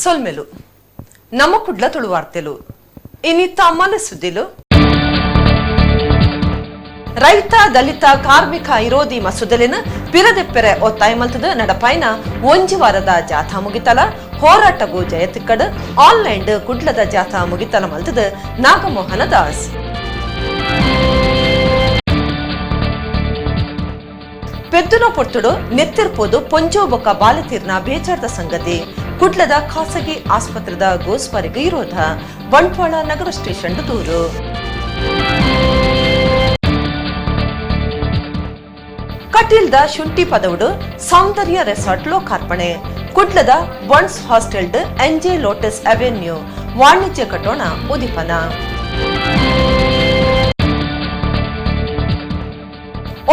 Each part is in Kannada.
ಸೊಲ್ಮೆಲು ನಮ್ಮ ಕುಡ್ಲ ತುಳುವಾರ್ತೆಲು ಇನ್ನಿತ್ತ ಅಮ್ಮಲ ಸುದ್ದಿಲು ರೈತ ದಲಿತ ಕಾರ್ಮಿಕ ವಿರೋಧಿ ಮಸೂದೆಲಿನ ಪಿರದೆಪ್ಪೆರೆ ಒತ್ತಾಯ ಮಲ್ತದ ನಡಪಾಯಿನ ಒಂಜಿ ವಾರದ ಜಾಥಾ ಮುಗಿತಲ ಹೋರಾಟಗೂ ಜಯತಿಕ್ಕಡ ಆನ್ಲೈನ್ ಕುಡ್ಲದ ಜಾಥಾ ಮುಗಿತಲ ಮಲ್ತದ ನಾಗಮೋಹನ ದಾಸ್ ಪೆದ್ದುನ ಪೊರ್ತುಡು ನೆತ್ತಿರ್ಪೋದು ಪೊಂಜೋ ಬೊಕ್ಕ ಬಾಲತೀರ್ನ ಬೇಜಾರದ ಸಂಗತಿ ಕುಡ್ಲದ ಖಾಸಗಿ ಆಸ್ಪತ್ರೆದ ಗೋಸ್ವಾರಿಗೆ ವಿರೋಧ ಬಂಟ್ವಾಳ ನಗರ ಸ್ಟೇಷನ್ ದೂರು ಕಟೀಲ್ದ ಶುಂಠಿ ಪದವುಡು ಸೌಂದರ್ಯ ರೆಸಾರ್ಟ್ ಲೋಕಾರ್ಪಣೆ ಕುಡ್ಲದ ಬನ್ಸ್ ಹಾಸ್ಟೆಲ್ಡ್ ಎನ್ಜೆ ಲೋಟಸ್ ಅವೆನ್ಯೂ ವಾಣಿಜ್ಯ ಕಟ್ಟೋಣ ಉದಿಪನ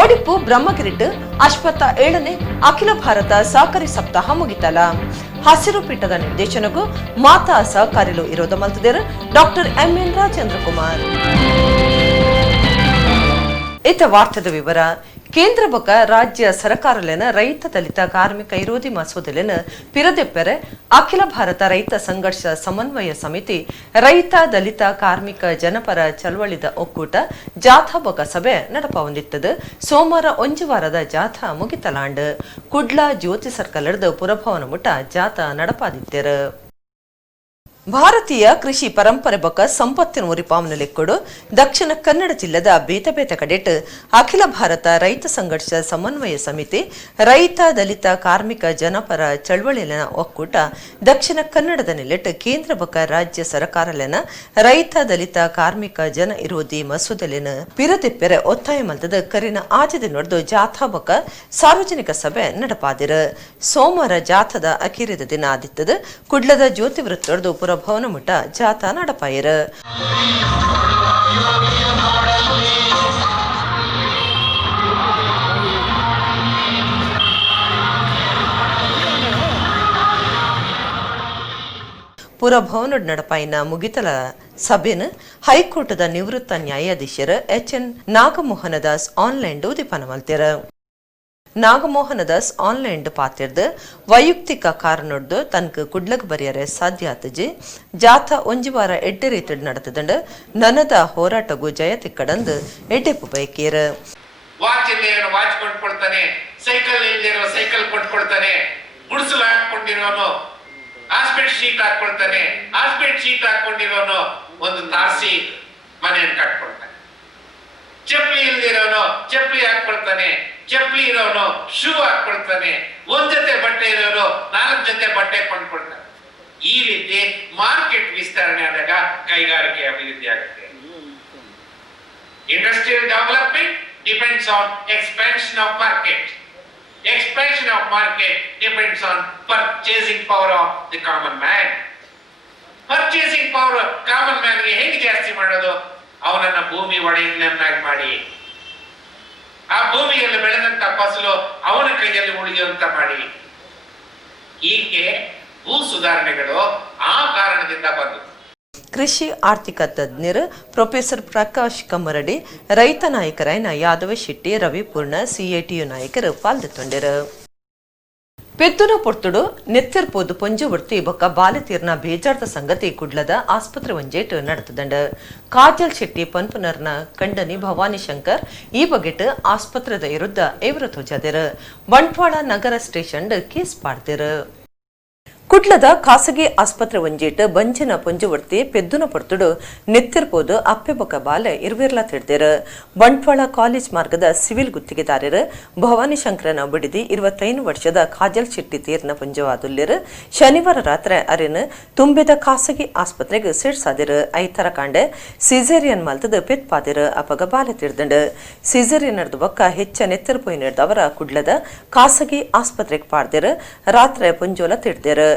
ಒಡಿಪು ಬ್ರಹ್ಮಗಿರಿಟ್ ಅಶ್ವತ್ಥ 7ನೇ ಅಖಿಲ ಭಾರತ ಸಹಕಾರಿ ಸಪ್ತಾಹ ಮುಗಿತಲ ಹಸಿರು ಪೀಠದ ನಿರ್ದೇಶನಗೂ ಮಾತಾ ಸಹಕಾರಿಲು ವಿರೋಧ ಮಲ್ತದೇರು ಡಾಕ್ಟರ್ ಎಂಎನ್ ರಾಜೇಂದ್ರಕುಮಾರ್ ಇತ ವಾರ್ತೆದ ವಿವರ ಕೇಂದ್ರ ಬೊಕ್ಕ ರಾಜ್ಯ ಸರ್ಕಾರಲೆನ ರೈತ ದಲಿತ ಕಾರ್ಮಿಕ ವಿರೋಧಿ ಮಸೂದೆಲೆನ ಪಿರದೆಪ್ಪೆರೆ ಅಖಿಲ ಭಾರತ ರೈತ ಸಂಘರ್ಷ ಸಮನ್ವಯ ಸಮಿತಿ ರೈತ ದಲಿತ ಕಾರ್ಮಿಕ ಜನಪರ ಚಳವಳಿದ ಒಕ್ಕೂಟ ಜಾಥಾ ಬೊಕ್ಕ ಸಭೆ ನಡಪ ಹೊಂದಿತ್ತದು ಸೋಮವಾರ ಒಂಜಿ ವಾರದ ಜಾಥಾ ಮುಗಿತಲಾಂಡ್ ಕುಡ್ಲ ಜ್ಯೋತಿ ಸರ್ಕಲ್ದ ಪುರಭವನ ಮುಟ ಜಾಥಾ ನಡಪಾದಿತ್ತೆರು ಭಾರತೀಯ ಕೃಷಿ ಪರಂಪರೆ ಬೊಕ್ಕ ಸಂಪತ್ತಿನ ಉರಿಪಾವನ ಲೆಕ್ಕೊಡು ದಕ್ಷಿಣ ಕನ್ನಡ ಜಿಲ್ಲೆದ ಬೇತೆ ಬೇತೆ ಕಡೆಟ್ ಅಖಿಲ ಭಾರತ ರೈತ ಸಂಘರ್ಷ ಸಮನ್ವಯ ಸಮಿತಿ ರೈತ ದಲಿತ ಕಾರ್ಮಿಕ ಜನಪರ ಚಳವಳಿನ ಒಕ್ಕೂಟ ದಕ್ಷಿಣ ಕನ್ನಡದ ನೆಲೆಟ್ ಕೇಂದ್ರ ಬೊಕ್ಕ ರಾಜ್ಯ ಸರ್ಕಾರಲೆನ ರೈತ ದಲಿತ ಕಾರ್ಮಿಕ ಜನ ವಿರೋಧಿ ಮಸೂದೆಲೆನ ಪಿರದೆಪ್ಪೆರೆ ಒತ್ತಾಯ ಮಲ್ತದ ಕರಿನ ಆಚೆದೆ ನಡೆದು ಜಾಥಾ ಬೊಕ್ಕ ಸಾರ್ವಜನಿಕ ಸಭೆ ನಡಪಾದಿರು ಸೋಮವಾರ ಜಾಥಾದ ಅಖೀರಿದ ದಿನ ಆದಿತ್ತದ ಕುಡ್ಲದ ಜ್ಯೋತಿ ವೃತ್ತೊಡ್ದು ಭವನ ಮುಟ ಜಾಥಾ ನಡಪಾಯರು ಪುರಭವನ ನಡಪಾಯಿನ ಮುಗಿತಲ ಸಭೆನ ಹೈಕೋರ್ಟ್ದ ನಿವೃತ್ತ ನ್ಯಾಯಾಧೀಶರು ಎಚ್ಎನ್ ನಾಗಮೋಹನ ದಾಸ್ ಆನ್ಲೈನ್ ಉದಿಪನ ಮಲ್ತೆರ ನಾಗಮೋಹನದಾಸ್ ಆನ್ಲೈನ್ ಪಾತಿರ್ದು ವೈಯಕ್ತಿಕ ಕಾರಣದ್ದು ತನಕ ಕುಡ್ಲಗ್ ಬರೆಯರೆ ಸಾಧ್ಯ ಆತಜಿ ಜಾಥಾ ಒಂಜಿ ವಾರ ಎಡ್ಡೆ ರೀತಿ ನಡೆತದಂಡ ನನದ ಹೋರಾಟಗೂ ಜಯ ತಿಕ್ಕಡಂದು ಎಡ್ಡೆಪ್ಪು ಬೈಕೇರ ವಾಚ್ ಇಲ್ಲದವನು ವಾಚ್ ಕೊಟ್ಕೊಳ್ತಾನೆ, ಸೈಕಲ್ ಇಲ್ಲದಿರೋ ಸೈಕಲ್ ಕೊಟ್ಕೊಳ್ತಾನೆ, ಗುಡಿಸಲು ಹಾಕೊಂಡಿರೋನು ಹಾಸ್ಪೆಟ್ ಶೀಟ್ ಹಾಕೊಳ್ತಾನೆ, ಹಾಸ್ಪೆಟ್ ಶೀಟ್ ಹಾಕೊಂಡಿರೋನು ಒಂದು ತಾರಸಿ ಮನೆಯನ್ನು ಕಟ್ಕೊಳ್ತಾನೆ, ಚಪ್ಪಲಿ ಇಲ್ದಿರೋನು ಚಪ್ಪಲಿ ಹಾಕೊಳ್ತಾನೆ, ಚಪ್ಪಲಿ ಇರೋನು ಶೂ ಹಾಕೊಳ್ತಾನೆ, ಒಂದ್ ಜೊತೆ ಬಟ್ಟೆ ಇರೋನು 4 ಜೊತೆ ಬಟ್ಟೆ ಕೊಂಡ್ಕೊಳ್ತಾನೆ. ಈ ರೀತಿ ಮಾರ್ಕೆಟ್ ವಿಸ್ತರಣೆ ಆದಾಗ ಕೈಗಾರಿಕೆ ಅಭಿವೃದ್ಧಿ ಆಗುತ್ತೆ. Industrial development depends on expansion of market. Expansion of market depends on purchasing power of the common man. Purchasing power common man ಗೆ ಹೇಗೆ ಜಾಸ್ತಿ ಮಾಡೋದು? ಅವನನ್ನ ಭೂಮಿ ಒಡೆಯನ್ನಾಗಿ ಮಾಡಿ, ಆ ಭೂಮಿಯಲ್ಲಿ ಬೆಳೆದಂತ ಫಸಲು ಅವನ ಕೈಯಲ್ಲಿ ಉಳಿಯುವಂತ ಮಾಡಿ. ಹೀಗೆ ಭೂ ಸುಧಾರಣೆಗಳು ಆ ಕಾರಣದಿಂದ ಬಂದವು. ಕೃಷಿ ಆರ್ಥಿಕ ತಜ್ಞರು ಪ್ರೊಫೆಸರ್ ಪ್ರಕಾಶ್ ಕಮ್ಮರಡಿ, ರೈತ ನಾಯಕರಾಯನ ಯಾದವ ಶೆಟ್ಟಿ, ರವಿಪೂರ್ಣ, ಸಿಎಟಿಯು ನಾಯಕರು ಪಾಲ್ಗೊಂಡರು. ಪೆದ್ದುನ ಪೊರ್ತುಡು ನೆತ್ತಿರ್ಪೋದು ಪೊಂಜುವರ್ತಿ ಬೊಕ್ಕ ಬಾಲತೀರ್ನ ಬೇಜಾರ್ದ ಸಂಗತಿ ಕುಡ್ಲದ ಆಸ್ಪತ್ರೆ ಒಂಜೇಟ್ ನಡೆತದಂಡ ಕಾಜಲ್ ಶೆಟ್ಟಿ ಪನ್ಪುನರ್ನ ಕಂಡನಿ ಭವಾನಿ ಶಂಕರ್ ಈ ಬಗೆಟ್ ಆಸ್ಪತ್ರೆದ ವಿರುದ್ಧ ಎವರ ತೋಜಾದೆರು ಬಂಟ್ವಾಳ ನಗರ ಸ್ಟೇಷನ್ ಕೇಸ್ ಪಾಡ್ದೆರು. ಕುಡ್ಲದ ಖಾಸಗಿ ಆಸ್ಪತ್ರೆ ಒಂಜೇಟ್ ಬಂಜಿನ ಪೊಂಜುವರ್ತಿ ಪೆದ್ದುನ ಪೊರ್ತುಡು ನೆತ್ತಿರ್ಪೋದು ಅಪ್ಪೆ ಬೊಕ್ಕ ಬಾಲೆ ಇರುವೆರ್ಲ ತಿಡ್ದೇರು ಬಂಟ್ವಾಳ ಕಾಲೇಜ್ ಮಾರ್ಗದ ಸಿವಿಲ್ ಗುತ್ತಿಗೆದಾರರು ಭವಾನಿ ಶಂಕರನ ಬಡಿದಿ 25 ವರ್ಷದ ಕಾಜಲ್ ಶೆಟ್ಟಿ ತೀರ್ನ ಪೊಂಜವಾದುಲ್ಲೆರು ಶನಿವಾರ ರಾತ್ರಿ ಅರೆನ್ ತುಂಬಿದ ಖಾಸಗಿ ಆಸ್ಪತ್ರೆಗೆ ಸೇರ್ಸಾದಿರು. ಐತರ ಕಾಂಡೆ ಸಿಸೇರಿಯನ್ ಮಲ್ತದ ಪೆತ್ಪಾದಿರು ಅಪಗ ಬಾಲೆ ತಿಡ್ದಂಡು ಸಿಸೇರಿಯನ್ ನಡೆದ ಬೊಕ್ಕ ಹೆಚ್ಚ ನೆತ್ತಿರ್ಪೋಯಿ ನಡೆದವರ ಕುಡ್ಲದ ಖಾಸಗಿ ಆಸ್ಪತ್ರೆಗೆ ಪಾಡ್ದೇರು ರಾತ್ರಿ ಪೊಂಜೋಲ ತಿಡ್ದೇರು.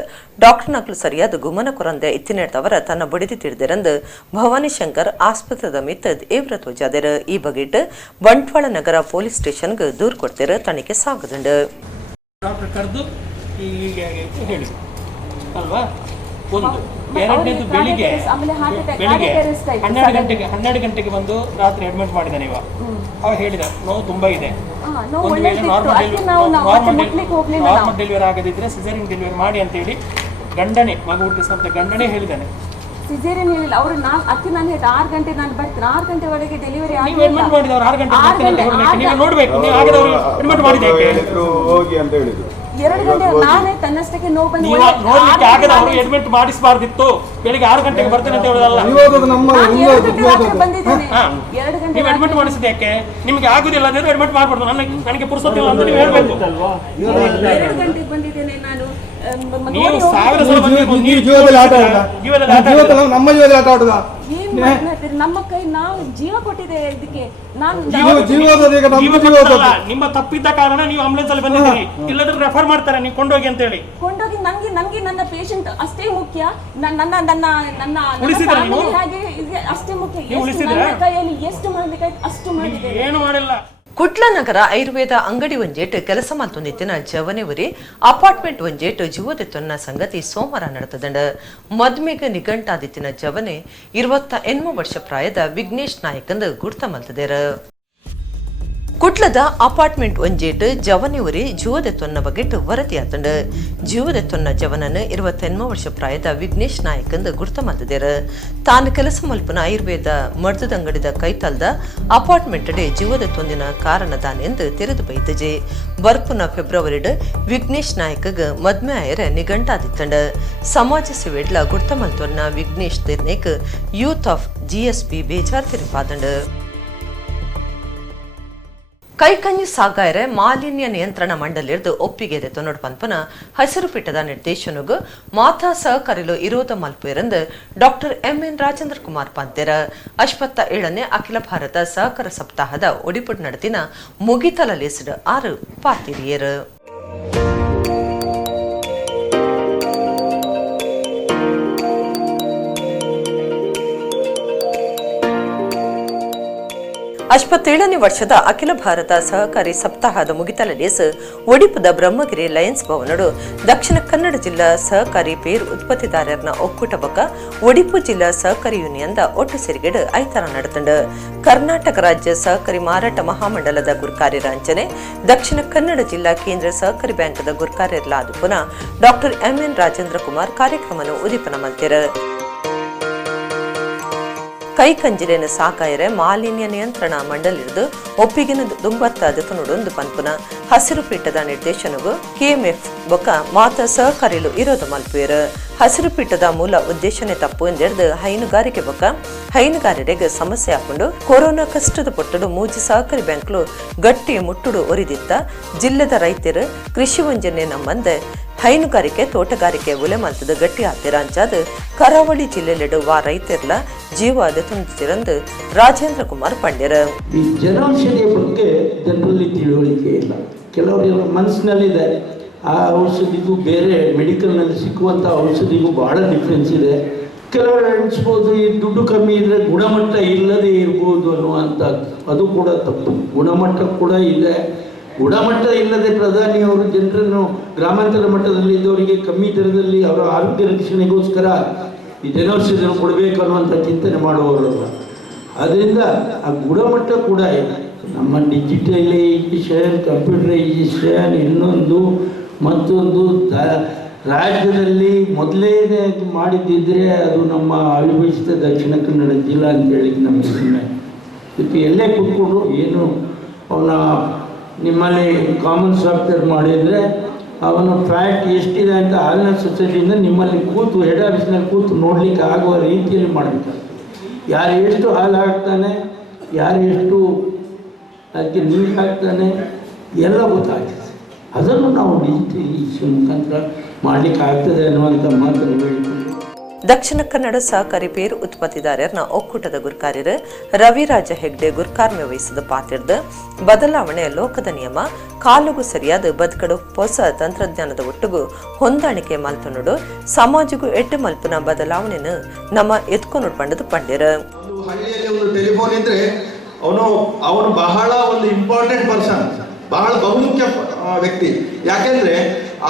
ಡಾಕ್ಟರ್ ನಕಲು ಸರಿಯಾದ ಗುಮನ ಕೊರಂದೆ ಇತ್ತಿನೇಡ್ದವರ ತನ್ನ ಬಡಿದಿ ತಿಳಿದಿರಂದು ಭವಾನಿ ಶಂಕರ್ ಆಸ್ಪತ್ರೆದ ಮಿತ್ತದ್ ಏವ್ರ ತೋಜಾದೆರು. ಈ ಬಗೆಟ್ ಬಂಟ್ವಾಳ ನಗರ ಪೊಲೀಸ್ ಸ್ಟೇಷನ್ಗೆ ದೂರು ಕೊಡ್ತಿರು ತನಿಖೆ ಸಾಗದಂಡು. ಡಾಕ್ಟರ್ ಕರೆದು ಹೀಗೆ ಹೇಳಿ ಅಲ್ವಾ. ಒಂದು ಎರಡನೇದು ಬೆಳಿಗ್ಗೆ 12 ಗಂಟೆಗೆ ಬಂದು ರಾತ್ರಿ ಅಡ್ಮಿಟ್ ಮಾಡಿದ್ದಾನೆ. ಇವಾಗ ಅವ ಹೇಳಿದ ನೋವು ತುಂಬಾ ಇದೆ, ನಾರ್ಮಲ್ ಡೆಲಿವರಿ ಆಗದಿದ್ರೆ ಸಿಸೇರಿಯನ್ ಡೆಲಿವರಿ ಮಾಡಿ ಅಂತ ಹೇಳಿ ಗಂಡನೇ ಮಗು ಹುಟ್ಟಿಸುವಂತ ಗಂಡನೇ ಹೇಳಿದ್ದಾನೆ. ಸಿಸೇರಿಯನ್ ಹೇಳಿಲ್ಲ ಅವರು. ಅದಕ್ಕೆ ನಾನು ಹೇಳಿದೆ 6 ಗಂಟೆ ನಾನು ಬರ್ತೀನಿ, 6 ಗಂಟೆ ಒಳಗೆ ಡೆಲಿವರಿ ನೀವು ಅಡ್ಮಿಟ್ ಮಾಡಿದವರು 6 ಗಂಟೆ ನೀವು ನೋಡ್ಬೇಕು. ನೀವು ಆಗದವರು ಅಡ್ಮಿಟ್ ಮಾಡಿದೆ ಹೋಗಿ ಅಂತ ಹೇಳಿದ್ರು. 2 ಗಂಟೆ ನಾನೇ ತನ್ನಷ್ಟಕ್ಕೆ ನೋವು ಬಂದು ನೋಡ್ಲಿಕ್ಕೆ ಆಗದವರು ಅಡ್ಮಿಟ್ ಮಾಡಿಸಬಾರ್ದಿತ್ತು. ಬೆಳಿಗ್ಗೆ 6 ಗಂಟೆಗೆ ಬರ್ತೀನಿ ಅಂತ ಹೇಳೋದಲ್ಲ. ಬಂದಿದ್ದೇನೆ 2 ಗಂಟೆ ನೀವು ಅಡ್ಮಿಟ್ ಮಾಡಿಸಿದ ಯಾಕೆ? ನಿಮ್ಗೆ ಆಗುದಿಲ್ಲ ಅಂದ್ರೆ ಅಡ್ಮಿಟ್ ಮಾಡ್ಬಾರ್ದು. ನನಗೆ ಪುರ್ಸೊತ್ತಿಲ್ಲ ಅಂತ ನೀವು ಹೇಳ್ಬೇಕು. 2 ಗಂಟೆಗೆ ಬಂದಿದ್ದೇನೆ ನಾನು. ನೀವು 1000 ಸಲ ಬಂದಿರ್ಬೋದು. ನೀವು ಜೀವದಲ್ಲಿ ಆಟ ಆಡುದಾ? ನಮ್ಮ ಜೀವದಲ್ಲಿ ಆಟ ಆಡುದಾ? ಏನ್ ಮಾಡ್ತಾರೆ ನಮ್ಮ ಕೈ, ನಾವು ಜೀವ ಕೊಟ್ಟಿದೆ ಇದಕ್ಕೆ. ನಾನು ನಿಮ್ಮ ತಪ್ಪಿದ್ದ ಕಾರಣ ನೀವು ಆಂಬುಲೆನ್ಸ್ ಅಲ್ಲಿ ಬಂದಿದ್ದೀರಿ. ಇಲ್ಲದ್ರೆ ರೆಫರ್ ಮಾಡ್ತಾರೆ ನೀವು ಕೊಂಡೋಗಿ ಅಂತ ಹೇಳಿ. ಕೊಂಡೋಗಿ ನಂಗೆ ನನ್ನ ಪೇಷಂಟ್ ಅಷ್ಟೇ ಮುಖ್ಯ. ನನ್ನ ಹಾಗೆ ಅಷ್ಟೇ ಮುಖ್ಯ. ನನ್ನ ಕೈಯಲ್ಲಿ ಎಷ್ಟು ಮಾಡ್ಬೇಕಾಯ್ತು ಅಷ್ಟು ಮಾಡಿದೆ. ಏನು ಮಾಡಿಲ್ಲ. ಕುಟ್ಲನಗರ ಆಯುರ್ವೇದ ಅಂಗಡಿ ಒಂಜೇಟ್ ಕೆಲಸ ಮಲ್ತೊಂದಿತ್ತಿನ ಜವನೆವರಿ ಅಪಾರ್ಟ್ಮೆಂಟ್ ಒಂಜೇಟ್ ಜೀವದೆತ್ತೊನ್ನ ಸಂಗತಿ ಸೋಮವಾರ ನಡೆತದಂಡ. ಮದ್ಮೆಗ ನಿಘಂಟಾದಿತ್ತಿನ ಜವನೆ 28 ವರ್ಷ ಪ್ರಾಯದ ವಿಘ್ನೇಶ್ ನಾಯಕಂದು ಗುರ್ತ ಮಲ್ತದೇರ. ಕುಟ್ಲದ ಅಪಾರ್ಟ್ಮೆಂಟ್ ಒಂಜೇಟ್ ಜವನೆವರಿ ಜೀವದೆತ್ತೊನ್ನ ಬಗೆಟ್ ವರದಿಯಾತಂಡ. ಜೀವದೆತ್ತೊನ್ನ ಜವನನ್ನು 28 ವರ್ಷ ಪ್ರಾಯದ ವಿಘ್ನೇಶ್ ನಾಯಕಂದು ಗುರ್ತ ಮಲ್ತದೇರ. ತಾನು ಕೆಲಸ ಮಲ್ಪನ ಆಯುರ್ವೇದ ಮರ್ದದ ಅಂಗಡಿದ ಕೈತಲ್ದ ಅಪಾರ್ಟ್ಮೆಂಟ್ ಡೇ ಜೀವದೆತ್ತೊಂದಿನ ಕಾರಣದಾನೆಂದು ತೆರೆದು ಬೈತಜೆ. ಬರ್ಪುನ ಫೆಬ್ರವರಿಡ್ ವಿಘ್ನೇಶ್ ನಾಯಕಗ್ ಮದ್ಮೆ ಆಯರ ನಿಘಂಟಾದಿತ್ತಂಡ. ಸಮಾಜ ಸೇವೆಡ್ಲ ಗುರ್ತ ಮಲ್ತೊನ್ನ ವಿಘ್ನೇಶ್ ದಿರ್ನೇಕ್ ಯೂತ್ ಆಫ್ GSP ಬೇಜಾರ್ ತಿರುಪಾದಂಡ. ಕೈಕಂಜಿ ಸಾಗಾಯರೆ ಮಾಲಿನ್ಯ ನಿಯಂತ್ರಣ ಮಂಡಳಿರ್ದು ಒಪ್ಪಿಗೆ ತೊನ್ನೊಡು ಪನ್ಪನ ಹಸಿರು ಪೀಠದ ನಿರ್ದೇಶನಗೂ ಮಾತಾ ಸಹಕಾರಿಲು ಇರೋದ ಮಲ್ಪೇರಂದು ಡಾಕ್ಟರ್ MN ರಾಜೇಂದ್ರ ಕುಮಾರ್ ಪಂತೆರ 57ನೇ ಅಖಿಲ ಭಾರತ ಸಹಕಾರ ಸಪ್ತಾಹದ ಒಡಿಪುಡ್ ನಡತಿನ ಮುಗಿತಲಲೇಸಿದ 6 ಪಾತಿರಿಯರು. ಅಶ್ವತ್ತೇಳನೇ ವರ್ಷದ ಅಖಿಲ ಭಾರತ ಸಹಕಾರಿ ಸಪ್ತಾಹದ ಮುಗಿತಲಲೇಸ್ ಒಡಿಪದ ಬ್ರಹ್ಮಗಿರಿ ಲಯನ್ಸ್ ಭವನಡು ದಕ್ಷಿಣ ಕನ್ನಡ ಜಿಲ್ಲಾ ಸಹಕಾರಿ ಪೇರು ಉತ್ಪತ್ತಿದಾರರ ಒಕ್ಕೂಟ ಬಕ ಒಡಿಪು ಜಿಲ್ಲಾ ಸಹಕಾರಿ ಯೂನಿಯನ್ದ ಒಟ್ಟು ಸೇರಿಗೆಡು ಐತರ ನಡೆತಂಡ. ಕರ್ನಾಟಕ ರಾಜ್ಯ ಸಹಕಾರಿ ಮಾರಾಟ ಮಹಾಮಂಡಲದ ಗುರ್ಕಾರ್ಯರ ಅಂಚನೆ ದಕ್ಷಿಣ ಕನ್ನಡ ಜಿಲ್ಲಾ ಕೇಂದ್ರ ಸಹಕಾರಿ ಬ್ಯಾಂಕ್ದ ಗುರ್ಕಾರ್ಯರ್ಲ ಆದುಪುನ ಡಾಕ್ಟರ್ MN ರಾಜೇಂದ್ರ ಕುಮಾರ್ ಕಾರ್ಯಕ್ರಮನು ಉದೀಪನ ಮಲ್ತೆರ. ಕೈಕಂಜಿರೇನ ಸಾಕಾಯರೆ ಮಾಲಿನ್ಯ ನಿಯಂತ್ರಣ ಮಂಡಳಿರ್ದು ಒಪ್ಪಿಗಿನ ದುಂಬತ್ತಾದ ತುನುಡೊಂದು ಪನ್ಪುನ ಹಸಿರು ಪೀಠದ ನಿರ್ದೇಶನಗೂ KMF ಬೊಕ್ಕ ಮಾತ ಸಹಕಾರಿಲು ಇರೋದ ಮಲ್ಪುಯರ. ಹಸಿರು ಪೀಠದ ಮೂಲ ಉದ್ದೇಶನೇ ತಪ್ಪು ಎಂದೆರ್ದು ಹೈನುಗಾರಿಕೆ ಬೊಕ್ಕ ಹೈನುಗಾರರಿಗೆ ಸಮಸ್ಯೆ ಹಾಕೊಂಡು ಕೊರೋನಾ ಕಷ್ಟದ ಪೊಟ್ಟಡು ಮೂಜಿ ಸಹಕಾರಿ ಬ್ಯಾಂಕ್ಲು ಗಟ್ಟಿ ಮುಟ್ಟುಡು ಒರಿದಿತ್ತ ಜಿಲ್ಲೆದ ರೈತರು ಕೃಷಿ ವಂಜನೆ ನಮ್ಮಂದೆ ಹೈನುಗಾರಿಕೆ ತೋಟಗಾರಿಕೆ ಒಲೆ ಮಲ್ತದ ಗಟ್ಟಿ ಆತಿರ ಅಂಚಾದ ಕರಾವಳಿ ಜಿಲ್ಲೆಲೆಡುವ ರೈತರ್ಲ ಜೀವಾದ ತುಂಬಿರಂದು ರಾಜೇಂದ್ರ ಕುಮಾರ್ ಪಂಡ್ಯರ. ಈ ಜನೌಷಧಿಯ ಬಗ್ಗೆ ಜನರಲ್ಲಿ ತಿಳುವಳಿಕೆ ಇಲ್ಲ. ಕೆಲವರ ಮನಸ್ಸಿನಲ್ಲಿದೆ ಆ ಔಷಧಿಗೂ ಬೇರೆ ಮೆಡಿಕಲ್ನಲ್ಲಿ ಸಿಕ್ಕುವಂಥ ಔಷಧಿಗೂ ಭಾಳ ಡಿಫ್ರೆನ್ಸ್ ಇದೆ. ಕೆಲವರು ಎಣಿಸ್ಬೋದು ಈ ದುಡ್ಡು ಕಮ್ಮಿ ಇದ್ದರೆ ಗುಣಮಟ್ಟ ಇಲ್ಲದೆ ಇರ್ಬೋದು ಅನ್ನುವಂಥದ್ದು. ಅದು ಕೂಡ ತಪ್ಪು. ಗುಣಮಟ್ಟ ಕೂಡ ಇದೆ. ಗುಣಮಟ್ಟ ಇಲ್ಲದೆ ಪ್ರಧಾನಿಯವರು ಜನರನ್ನು ಗ್ರಾಮಾಂತರ ಮಟ್ಟದಲ್ಲಿ ಇದ್ದವರಿಗೆ ಕಮ್ಮಿ ದರದಲ್ಲಿ ಅವರ ಆರೋಗ್ಯ ರಕ್ಷಣೆಗೋಸ್ಕರ ಈ ಜನೌಷಧಿಯನ್ನು ಕೊಡಬೇಕು ಅನ್ನುವಂಥ ಚಿಂತನೆ ಮಾಡುವವರಲ್ಲ. ಅದರಿಂದ ಆ ಗುಣಮಟ್ಟ ಕೂಡ ಇದೆ. ನಮ್ಮ ಡಿಜಿಟಲೈಸೇಷನ್, ಕಂಪ್ಯೂಟರೈಸೇಷನ್, ಇನ್ನೊಂದು ಮತ್ತೊಂದು ರಾಜ್ಯದಲ್ಲಿ ಮೊದಲೇನೆ ಮಾಡಿದ್ದಿದ್ರೆ ಅದು ನಮ್ಮ ಅವಿಭಜಿತ ದಕ್ಷಿಣ ಕನ್ನಡ ಜಿಲ್ಲಾ ಅಂತ ಹೇಳಿ ನಮಗೆ ಹೆಮ್ಮೆ. ಇದಕ್ಕೆ ಎಲ್ಲೇ ಕೂತ್ಕೊಂಡು ಏನು ಅವನ ನಿಮ್ಮಲ್ಲಿ ಕಾಮನ್ ಸಾಫ್ಟ್ವೇರ್ ಮಾಡಿದರೆ ಅವನು ಫ್ಯಾಟ್ ಎಷ್ಟಿದೆ ಅಂತ ಹಾಲಿನ ಸೊಸೈಟಿಯಿಂದ ನಿಮ್ಮಲ್ಲಿ ಕೂತು ಹೆಡ್ ಆಫೀಸ್ನಲ್ಲಿ ಕೂತು ನೋಡಲಿಕ್ಕೆ ಆಗುವ ರೀತಿಯಲ್ಲಿ ಮಾಡಬೇಕಾಗ್ತದೆ. ಯಾರು ಎಷ್ಟು ಹಾಲು ಹಾಕ್ತಾನೆ, ಯಾರು ಎಷ್ಟು ಅದಕ್ಕೆ ನೀರು ಹಾಕ್ತಾನೆ ಎಲ್ಲ ಗೊತ್ತಾಗ್ತದೆ. ಅದನ್ನು ನಾವು ಡಿಜಿಟಲೈಸೇಷನ್ ಮುಖಾಂತರ ಮಾಡಲಿಕ್ಕೆ ಆಗ್ತದೆ ಅನ್ನುವಂಥ ಮಾತನ್ನು ಹೇಳಿಕೊಂಡು ದಕ್ಷಿಣ ಕನ್ನಡ ಸಹಕಾರಿ ಪೇರು ಉತ್ಪತ್ತಿದಾರರ ಒಕ್ಕೂಟದ ಗುರ್ಕಾರ್ಯರು ರವಿರಾಜ ಹೆಗ್ಡೆ ಗುರ್ಕಾರ್ಮೆ ವಹಿಸಿದ ಪಾತ್ರದ ಬದಲಾವಣೆ ಲೋಕದ ನಿಯಮ ಕಾಲುಗೂ ಸರಿಯಾದ ಬದುಕಡು ಹೊಸ ತಂತ್ರಜ್ಞಾನದ ಒಟ್ಟಿಗೂ ಹೊಂದಾಣಿಕೆ ಮಲ್ತುನುಡು ಸಮಾಜಗೂ ಎಟ್ಟು ಮಲ್ಪನ ಬದಲಾವಣೆಯನ್ನು ನಮ್ಮ ಎತ್ಕೊಂಡು ಪಂಡದು ಪಂಡ್ಯರ. ಹಳ್ಳಿಯಲ್ಲಿ ಒಂದು ಟೆಲಿಫೋನ್ ಇದ್ರೆ ಅವನು ಬಹಳ ಒಂದು ಇಂಪಾರ್ಟೆಂಟ್ ಪರ್ಸನ್, ಬಹಳ ಬಹುಮುಖ್ಯ ವ್ಯಕ್ತಿ. ಯಾಕೆಂದ್ರೆ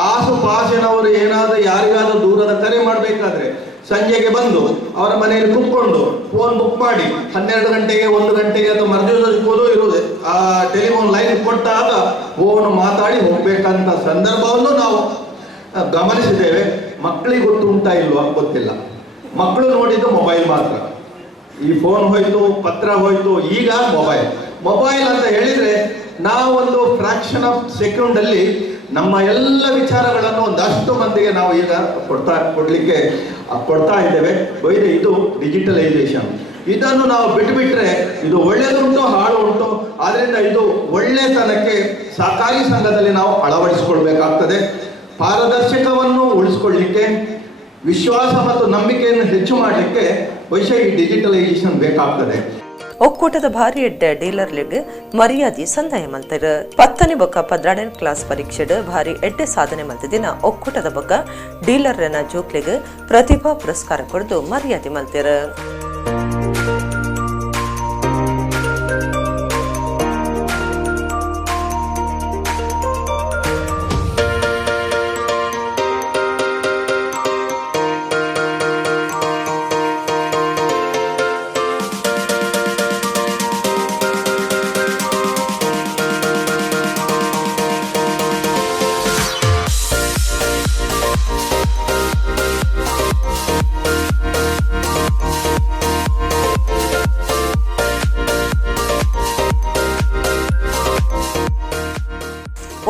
ಆಸುಪಾಸಿನವರು ಏನಾದರೂ ಯಾರಿಗಾದ್ರೂ ದೂರದ ಕರೆ ಮಾಡಬೇಕಾದ್ರೆ ಸಂಜೆಗೆ ಬಂದು ಅವರ ಮನೆಯಲ್ಲಿ ಕುತ್ಕೊಂಡು ಫೋನ್ ಬುಕ್ ಮಾಡಿ 12 ಗಂಟೆಗೆ 1 ಗಂಟೆಗೆ ಅಥವಾ ಮರುದಿವಸ ಸಿಗೋದು ಇರುವುದೇ. ಆ ಟೆಲಿಫೋನ್ ಲೈನ್ ಕೊಟ್ಟಾಗ ಫೋನ್ ಮಾತಾಡಿ ಹೋಗ್ಬೇಕಂತ ಸಂದರ್ಭವನ್ನು ನಾವು ಗಮನಿಸಿದ್ದೇವೆ. ಮಕ್ಕಳಿಗೆ ಗೊತ್ತುಂಟಾ ಇಲ್ವಾ ಗೊತ್ತಿಲ್ಲ. ಮಕ್ಕಳು ನೋಡಿದ್ದು ಮೊಬೈಲ್ ಮಾತ್ರ. ಈ ಫೋನ್ ಹೋಯ್ತು, ಪತ್ರ ಹೋಯ್ತು, ಈಗ ಮೊಬೈಲ್ ಅಂತ ಹೇಳಿದ್ರೆ ನಾವೊಂದು ಫ್ರಾಕ್ಷನ್ ಆಫ್ ಸೆಕೆಂಡ್ ಅಲ್ಲಿ ನಮ್ಮ ಎಲ್ಲ ವಿಚಾರಗಳನ್ನು ಒಂದಷ್ಟು ಮಂದಿಗೆ ನಾವು ಈಗ ಕೊಡ್ತಾ ಇದ್ದೇವೆ. ಇದು ಡಿಜಿಟಲೈಸೇಷನ್. ಇದನ್ನು ನಾವು ಬಿಟ್ಟುಬಿಟ್ರೆ ಇದು ಒಳ್ಳೆದುಂಟು ಹಾಳು ಉಂಟು. ಆದ್ರಿಂದ ಇದು ಒಳ್ಳೆತನಕ್ಕೆ ಸಹಕಾರಿ ಸಂಘದಲ್ಲಿ ನಾವು ಅಳವಡಿಸಿಕೊಳ್ಬೇಕಾಗ್ತದೆ. ಪಾರದರ್ಶಕವನ್ನು ಉಳಿಸ್ಕೊಳ್ಳಿಕ್ಕೆ, ವಿಶ್ವಾಸ ಮತ್ತು ನಂಬಿಕೆಯನ್ನು ಹೆಚ್ಚು ಮಾಡಲಿಕ್ಕೆ ಬಹುಶಃ ಈ ಡಿಜಿಟಲೈಸೇಷನ್ ಬೇಕಾಗ್ತದೆ. ಒಕ್ಕೂಟದ ಭಾರಿ ಎಡ್ಡ ಡೀಲರ್ಲಿಗ್ ಮರ್ಯಾದೆ ಸಂದಾಯ ಮಲ್ತರ 10ನೇ ಬೊಕ್ಕ 12ನೇ ಕ್ಲಾಸ್ ಪರೀಕ್ಷೆಡ್ ಭಾರಿ ಎಡ್ಡೆ ಸಾಧನೆ ಮಲ್ತಿದಿನ ಒಕ್ಕೂಟದ ಬೊಕ್ಕ ಡೀಲರ್ನ ಜೋಕ್ಲಿಗ್ ಪ್ರತಿಭಾ ಪುರಸ್ಕಾರ ಕೊಡ್ದು ಮರ್ಯಾದೆ ಮಲ್ತಿರ.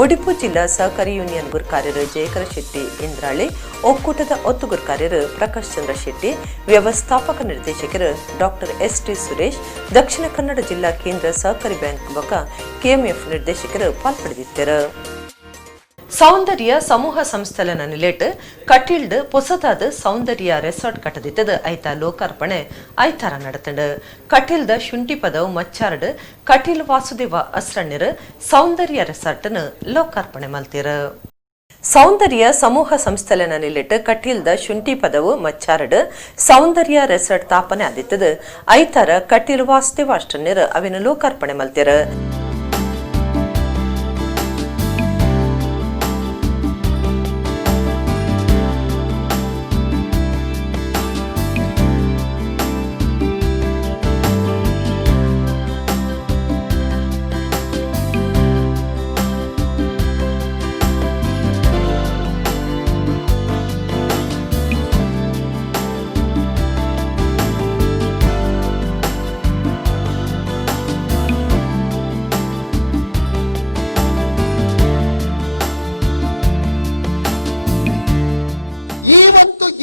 ಒಡಿಪು ಜಿಲ್ಲಾ ಸಹಕಾರಿ ಯೂನಿಯನ್ ಗುರ್ಕಾರ್ಯರು ಜಯಕರ ಶೆಟ್ಟಿ ಇಂದ್ರಾಳಿ, ಒಕ್ಕೂಟದ ಒತ್ತು ಗುರ್ಕಾರ್ಯರು ಪ್ರಕಾಶ್ ಚಂದ್ರ ಶೆಟ್ಟಿ, ವ್ಯವಸ್ಥಾಪಕ ನಿರ್ದೇಶಕರು ಡಾಕ್ಟರ್ ಎಸ್.ಟಿ. ಸುರೇಶ್, ದಕ್ಷಿಣ ಕನ್ನಡ ಜಿಲ್ಲಾ ಕೇಂದ್ರ ಸಹಕಾರಿ ಬ್ಯಾಂಕ್ ಬೊಕ್ಕ ಕೆಎಂಎಫ್ ನಿರ್ದೇಶಕರು ಪಾಲ್ಪಡೆದಿದ್ದರು. ಸೌಂದರ್ಯ ಸಮೂಹ ಸಂಸ್ಥೆನ ನಿಲೇಟ್ ಕಟೀಲ್ಡ್ ಪೊಸದಾದ ಸೌಂದರ್ಯ ರೆಸಾರ್ಟ್ ಕಟ್ಟದಿತ್ತದ ಐತ ಲೋಕಾರ್ಪಣೆ ಐತಾರ ನಡೆತಂಡ. ಕಟೀಲ್ದ ಶುಂಠಿ ಪದವು ಮಚ್ಚಾರ್ಡ್ ಕಟೀಲ್ ವಾಸುದೇವ ಅಸ್ರಣ್ಯರ್ ಸೌಂದರ್ಯ ರೆಸಾರ್ಟ್ ಲೋಕಾರ್ಪಣೆ ಮಲ್ತೀರ. ಸೌಂದರ್ಯ ಸಮೂಹ ಸಂಸ್ಥೆನ ನಿಲೇಟ್ ಕಟೀಲ್ದ ಶುಂಠಿ ಪದವು ಮಚ್ಚಾರ್ಡ್ ಸೌಂದರ್ಯ ರೆಸಾರ್ಟ್ ಸ್ಥಾಪನೆ ಆದಿತ್ತದ ಐತಾರ ಕಟೀಲ್ ವಾಸುದೇವ ಅಸ್ರಣ್ಯರ್ ಅವಿನ ಲೋಕಾರ್ಪಣೆ ಮಲ್ತೀರ.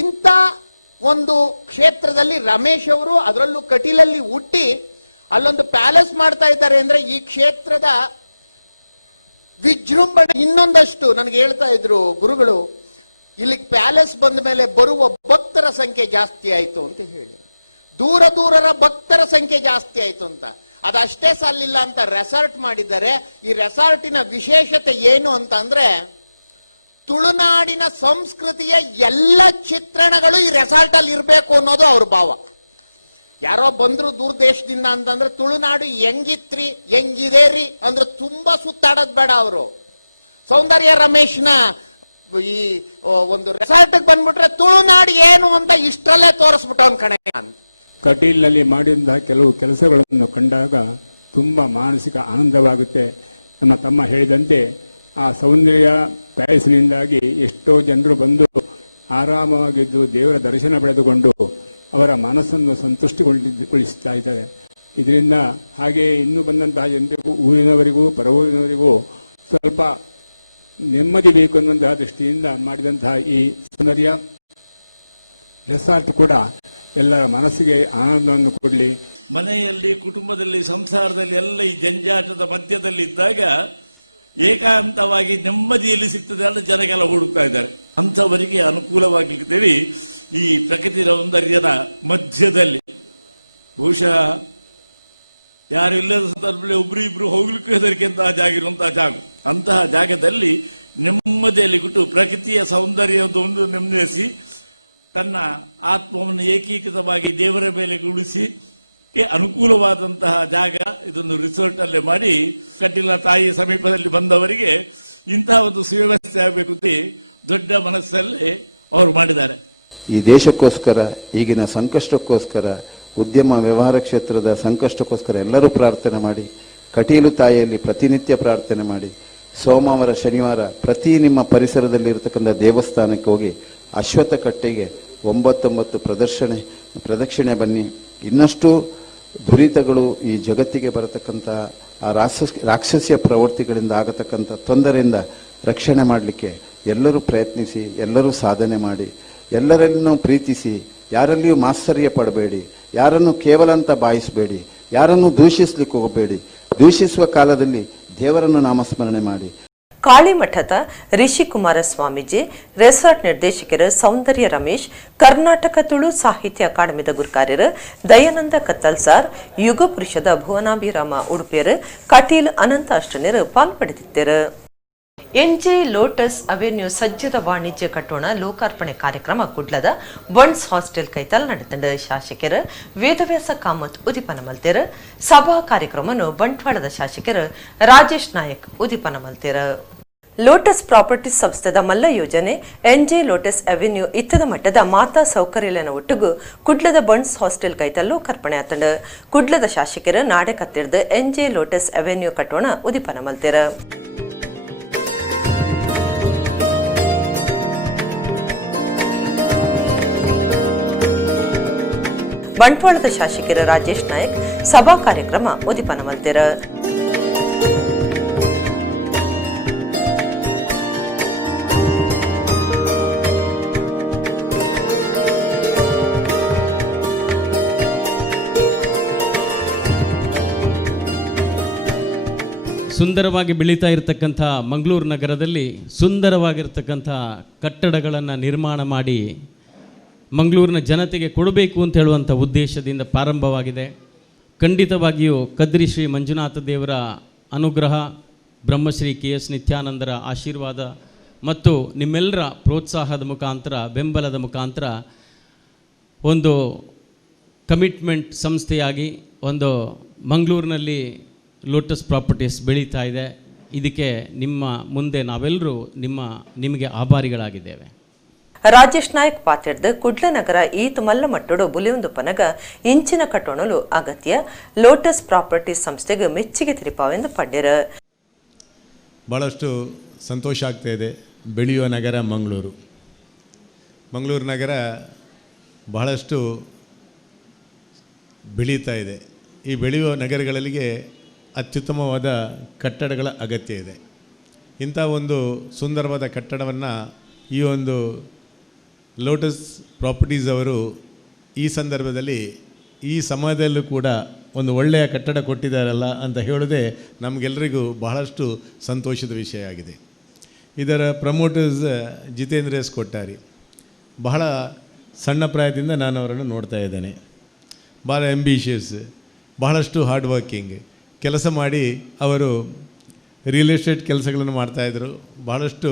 ಇಂಥ ಒಂದು ಕ್ಷೇತ್ರದಲ್ಲಿ ರಮೇಶ್ ಅವರು ಅದರಲ್ಲೂ ಕಟೀಲಲ್ಲಿ ಹುಟ್ಟಿ ಅಲ್ಲೊಂದು ಪ್ಯಾಲೇಸ್ ಮಾಡ್ತಾ ಇದ್ದಾರೆ ಅಂದ್ರೆ ಈ ಕ್ಷೇತ್ರದ ವಿಜೃಂಭಣೆ ಇನ್ನೊಂದಷ್ಟು. ನನಗೆ ಹೇಳ್ತಾ ಇದ್ರು ಗುರುಗಳು, ಇಲ್ಲಿಗೆ ಪ್ಯಾಲೇಸ್ ಬಂದ ಮೇಲೆ ಬರುವ ಭಕ್ತರ ಸಂಖ್ಯೆ ಜಾಸ್ತಿ ಆಯ್ತು ಅಂತ ಹೇಳಿ, ದೂರ ದೂರರ ಭಕ್ತರ ಸಂಖ್ಯೆ ಜಾಸ್ತಿ ಆಯ್ತು ಅಂತ. ಅದಷ್ಟೇ ಸಾಲಿಲ್ಲ ಅಂತ ರೆಸಾರ್ಟ್ ಮಾಡಿದ್ದಾರೆ. ಈ ರೆಸಾರ್ಟಿನ ವಿಶೇಷತೆ ಏನು ಅಂತ ಅಂದ್ರೆ, ತುಳುನಾಡಿನ ಸಂಸ್ಕೃತಿಯ ಎಲ್ಲ ಚಿತ್ರಣಗಳು ಈ ರೆಸಾರ್ಟ್ ಅಲ್ಲಿ ಇರಬೇಕು ಅನ್ನೋದು ಅವ್ರ ಭಾವ. ಯಾರೋ ಬಂದ್ರು ದೂರ ದೇಶದಿಂದ ಅಂತಂದ್ರೆ ತುಳುನಾಡು ಹೆಂಗಿತ್ರಿ ಹೆಂಗಿದೇರಿ ಅಂದ್ರೆ ತುಂಬಾ ಸುತ್ತಾಡೋದ್ ಬೇಡ. ಅವರು ಸೌಂದರ್ಯ ರಮೇಶ್ನ ಈ ಒಂದು ರೆಸಾರ್ಟ್ ಬಂದ್ಬಿಟ್ರೆ ತುಳುನಾಡು ಏನು ಅಂತ ಇಷ್ಟರಲ್ಲೇ ತೋರಿಸ್ಬಿಟ್ಟವನ್ ಕಣೆ ಅಂತ. ಕಟೀಲ್ನಲ್ಲಿ ಮಾಡಿದಂತಹ ಕೆಲವು ಕೆಲಸಗಳನ್ನು ಕಂಡಾಗ ತುಂಬಾ ಮಾನಸಿಕ ಆನಂದವಾಗುತ್ತೆ. ನಮ್ಮ ತಮ್ಮ ಹೇಳಿದಂತೆ ಆ ಸೌಂದರ್ಯ ಪ್ಯಾಲೇಸ್ನಿಂದಾಗಿ ಎಷ್ಟೋ ಜನರು ಬಂದು ಆರಾಮವಾಗಿದ್ದು ದೇವರ ದರ್ಶನ ಪಡೆದುಕೊಂಡು ಅವರ ಮನಸ್ಸನ್ನು ಸಂತುಷ್ಟಿಗೊಳಿಸ್ತಾ ಇದ್ದಾರೆ. ಇದರಿಂದ ಹಾಗೆ ಇನ್ನೂ ಬಂದಂತಹ ಜನರಿಗೂ, ಊರಿನವರಿಗೂ ಪರವೂರಿನವರಿಗೂ ಸ್ವಲ್ಪ ನೆಮ್ಮದಿ ಬೇಕು ಅನ್ನುವಂತಹ ದೃಷ್ಟಿಯಿಂದ ಮಾಡಿದಂತಹ ಈ ಸೌಂದರ್ಯ ರೆಸಾರ್ಟ್ ಕೂಡ ಎಲ್ಲರ ಮನಸ್ಸಿಗೆ ಆನಂದವನ್ನು ಕೊಡಲಿ. ಮನೆಯಲ್ಲಿ, ಕುಟುಂಬದಲ್ಲಿ, ಸಂಸಾರದಲ್ಲಿ ಎಲ್ಲ ಈ ಜಂಜಾಟದ ಮಧ್ಯದಲ್ಲಿ ಇದ್ದಾಗ ಏಕಾಂತವಾಗಿ ನೆಮ್ಮದಿಯಲ್ಲಿ ಸಿಗ್ತದೆ ಅಂತ ಜನಗೆಲ್ಲ ಹುಡುಕ್ತಾ ಇದ್ದಾರೆ. ಅಂಥವರಿಗೆ ಅನುಕೂಲವಾಗಲಿಕ್ಕೆ ಈ ಪ್ರಕೃತಿ ಸೌಂದರ್ಯದ ಮಧ್ಯದಲ್ಲಿ, ಬಹುಶಃ ಯಾರಿಲ್ಲದ ಸಂದರ್ಭದಲ್ಲಿ ಒಬ್ರು ಇಬ್ರು ಹೋಗ್ಲಿಕ್ಕೆ ಹೆದರಿಕೆಂತಹ ಜಾಗ ಇರುವಂತಹ ಜಾಗ, ಅಂತಹ ಜಾಗದಲ್ಲಿ ನೆಮ್ಮದಿಯಲ್ಲಿ ಕೊಟ್ಟು ಪ್ರಕೃತಿಯ ಸೌಂದರ್ಯವನ್ನು ನೆಮ್ಮದಿಸಿ ತನ್ನ ಆತ್ಮವನ್ನು ಏಕೀಕೃತವಾಗಿ ದೇವರ ಮೇಲೆ ಉಳಿಸಿ ಅನುಕೂಲವಾದಂತಹ ಜಾಗ ಇದೊಂದು ರಿಸಾರ್ಟ್ ಅಲ್ಲೇ ಮಾಡಿ ಕಟೀಲ ತಾಯಿ ಸಮೀಪದಲ್ಲಿ ಬಂದವರಿಗೆ ಇಂತಹ ಒಂದು ಸುವ್ಯವಸ್ಥೆ ಆಗಬೇಕು ಅಂತ ದೊಡ್ಡ ಮನಸ್ಸಲ್ಲಿ ಅವರು ಮಾಡಿದ್ದಾರೆ. ಈ ದೇಶಕ್ಕೋಸ್ಕರ, ಈಗಿನ ಸಂಕಷ್ಟಕ್ಕೋಸ್ಕರ, ಉದ್ಯಮ ವ್ಯವಹಾರ ಕ್ಷೇತ್ರದ ಸಂಕಷ್ಟಕ್ಕೋಸ್ಕರ ಎಲ್ಲರೂ ಪ್ರಾರ್ಥನೆ ಮಾಡಿ, ಕಟೀಲು ತಾಯಿಯಲ್ಲಿ ಪ್ರತಿನಿತ್ಯ ಪ್ರಾರ್ಥನೆ ಮಾಡಿ, ಸೋಮವಾರ ಶನಿವಾರ ಪ್ರತಿ ನಿಮ್ಮ ಪರಿಸರದಲ್ಲಿ ಇರತಕ್ಕಂಥ ದೇವಸ್ಥಾನಕ್ಕೆ ಹೋಗಿ ಅಶ್ವತ್ಥ ಕಟ್ಟೆಗೆ 9 ಪ್ರದಕ್ಷಿಣೆ ಬನ್ನಿ. ಇನ್ನಷ್ಟು ದುರಿತಗಳು ಈ ಜಗತ್ತಿಗೆ ಬರತಕ್ಕಂಥ ಆ ರಾಕ್ಷಸ್ಯ ಪ್ರವೃತ್ತಿಗಳಿಂದ ಆಗತಕ್ಕಂಥ ತೊಂದರೆಯಿಂದ ರಕ್ಷಣೆ ಮಾಡಲಿಕ್ಕೆ ಎಲ್ಲರೂ ಪ್ರಯತ್ನಿಸಿ, ಎಲ್ಲರೂ ಸಾಧನೆ ಮಾಡಿ, ಎಲ್ಲರನ್ನೂ ಪ್ರೀತಿಸಿ, ಯಾರಲ್ಲಿಯೂ ಮಾತ್ಸರ್ಯ ಪಡಬೇಡಿ, ಯಾರನ್ನು ಕೇವಲ ಅಂತ ಭಾವಿಸಬೇಡಿ, ಯಾರನ್ನು ದೂಷಿಸ್ಲಿಕ್ಕೆ ಹೋಗಬೇಡಿ. ದೂಷಿಸುವ ಕಾಲದಲ್ಲಿ ದೇವರನ್ನು ನಾಮಸ್ಮರಣೆ ಮಾಡಿ. ಕಾಳಿಮಠದ ರಿಷಿಕುಮಾರ ಸ್ವಾಮೀಜಿ, ರೆಸಾರ್ಟ್ ನಿರ್ದೇಶಕರು ಸೌಂದರ್ಯ ರಮೇಶ್, ಕರ್ನಾಟಕ ತುಳು ಸಾಹಿತ್ಯ ಅಕಾಡೆಮಿದ ಗುರುಕಾರ್ಯರು ದಯಾನಂದ ಕತ್ತಲ್ಸಾರ್, ಯುಗ ಪುರುಷದ ಭುವನಾಭಿರಾಮ ಉಡುಪಿಯರು, ಕಟೀಲ್ ಅನಂತ ಅಷ್ಟನೇರು ಪಾಲ್ಪಡೆದಿದ್ದರು. ಎನ್ಜೆ ಲೋಟಸ್ ಅವೆನ್ಯೂ ಸಜ್ಜದ ವಾಣಿಜ್ಯ ಕಟ್ಟೋಣ ಲೋಕಾರ್ಪಣೆ ಕಾರ್ಯಕ್ರಮ ಕುಡ್ಲದ ಬಂಡ್ಸ್ ಹಾಸ್ಟೆಲ್ ಕೈತಲ್ ನಡೆದಂಡ ಶಾಸಕರು ವೇದವ್ಯಾಸ ಕಾಮತ್ ಉದಿಪನ ಮಲ್ತೇರು. ಸಭಾ ಕಾರ್ಯಕ್ರಮವನ್ನು ಬಂಟ್ವಾಳದ ಶಾಸಕರು ರಾಜೇಶ್ ನಾಯಕ್ ಉದಿಪನ ಮಲ್ತೇರು. ಲೋಟಸ್ ಪ್ರಾಪರ್ಟೀಸ್ ಸಂಸ್ಥೆದ ಮಲ್ಲ ಯೋಜನೆ ಎನ್ಜೆ ಲೋಟಸ್ ಅವೆನ್ಯೂ ಇತ್ತದ ಮಟ್ಟದ ಮಾತಾ ಸೌಕರ್ಯನ ಒಟ್ಟಿಗೂ ಕುಡ್ಲದ ಬಂಡ್ಸ್ ಹಾಸ್ಟೆಲ್ ಕೈತಲ್ ಲೋಕಾರ್ಪಣೆ ಆತಂಡ ಕುಡ್ಲದ ಶಾಸಕರು ನಾಡೆ ಕತ್ತಿಡ್ದು ಎನ್ಜೆ ಲೋಟಸ್ ಅವೆನ್ಯೂ ಕಟ್ಟೋಣ ಉದಿಪನ ಮಲ್ತೇರು. ಬಂಟ್ವಾಳದ ಶಾಸಕರ ರಾಜೇಶ್ ನಾಯಕ್ ಸಭಾ ಕಾರ್ಯಕ್ರಮ ಉದಿಪನ ಮಲ್ತೇರು. ಸುಂದರವಾಗಿ ಬೆಳೀತಾ ಇರತಕ್ಕಂಥ ಮಂಗಳೂರು ನಗರದಲ್ಲಿ ಸುಂದರವಾಗಿರ್ತಕ್ಕಂಥ ಕಟ್ಟಡಗಳನ್ನು ನಿರ್ಮಾಣ ಮಾಡಿ ಮಂಗಳೂರಿನ ಜನತೆಗೆ ಕೊಡಬೇಕು ಅಂತ ಹೇಳುವಂಥ ಉದ್ದೇಶದಿಂದ ಪ್ರಾರಂಭವಾಗಿದೆ. ಖಂಡಿತವಾಗಿಯೂ ಕದ್ರಿ ಶ್ರೀ ಮಂಜುನಾಥ ದೇವರ ಅನುಗ್ರಹ, ಬ್ರಹ್ಮಶ್ರೀ KS ನಿತ್ಯಾನಂದರ ಆಶೀರ್ವಾದ ಮತ್ತು ನಿಮ್ಮೆಲ್ಲರ ಪ್ರೋತ್ಸಾಹದ ಮುಖಾಂತರ, ಬೆಂಬಲದ ಮುಖಾಂತರ ಒಂದು ಕಮಿಟ್ಮೆಂಟ್ ಸಂಸ್ಥೆಯಾಗಿ ಒಂದು ಮಂಗಳೂರಿನಲ್ಲಿ ಲೋಟಸ್ ಪ್ರಾಪರ್ಟೀಸ್ ಬೆಳೀತಾ ಇದೆ. ಇದಕ್ಕೆ ನಿಮ್ಮ ಮುಂದೆ ನಾವೆಲ್ಲರೂ ನಿಮಗೆ ಆಭಾರಿಗಳಾಗಿದ್ದೇವೆ. ರಾಜೇಶ್ ನಾಯಕ್ ಪಾತಿರ್ದು ಕುಡ್ಲನಗರ ಈತ್ ಮಲ್ಲ ಮಟ್ಟಡು ಬುಲಿಯೊಂದು ಪನಗ ಇಂಚಿನ ಕಟ್ಟೋಣಲು ಅಗತ್ಯ ಲೋಟಸ್ ಪ್ರಾಪರ್ಟೀಸ್ ಸಂಸ್ಥೆಗೆ ಮೆಚ್ಚುಗೆ ತಿರುಪಾವೆಂದು ಪಡ್ಯರು. ಭಾಳಷ್ಟು ಸಂತೋಷ ಆಗ್ತಾ ಇದೆ. ಬೆಳೆಯುವ ನಗರ ಮಂಗಳೂರು ನಗರ ಬಹಳಷ್ಟು ಬೆಳೀತಾ ಇದೆ. ಈ ಬೆಳೆಯುವ ನಗರಗಳಿಗೆ ಅತ್ಯುತ್ತಮವಾದ ಕಟ್ಟಡಗಳ ಅಗತ್ಯ ಇದೆ. ಇಂಥ ಒಂದು ಸುಂದರವಾದ ಕಟ್ಟಡವನ್ನು ಈ ಒಂದು ಲೋಟಸ್ ಪ್ರಾಪರ್ಟೀಸ್ ಅವರು ಈ ಸಂದರ್ಭದಲ್ಲಿ ಈ ಸಮಯದಲ್ಲೂ ಕೂಡ ಒಂದು ಒಳ್ಳೆಯ ಕಟ್ಟಡ ಕೊಟ್ಟಿದ್ದಾರಲ್ಲ ಅಂತ ಹೇಳೋದೇ ನಮಗೆಲ್ಲರಿಗೂ ಬಹಳಷ್ಟು ಸಂತೋಷದ ವಿಷಯ ಆಗಿದೆ. ಇದರ ಪ್ರಮೋಟರ್ಸ್ ಜಿತೇಂದ್ರ ಎಸ್ ಕೊಟ್ಟಾರಿ. ಬಹಳ ಸಣ್ಣ ಪ್ರಾಯದಿಂದ ನಾನು ಅವರನ್ನು ನೋಡ್ತಾ ಇದ್ದೇನೆ. ಭಾಳ ಆಂಬಿಷಿಯಸ್, ಬಹಳಷ್ಟು ಹಾರ್ಡ್ ವರ್ಕಿಂಗ್ ಕೆಲಸ ಮಾಡಿ ಅವರು ರಿಯಲ್ ಎಸ್ಟೇಟ್ ಕೆಲಸಗಳನ್ನು ಮಾಡ್ತಾಯಿದ್ರು. ಬಹಳಷ್ಟು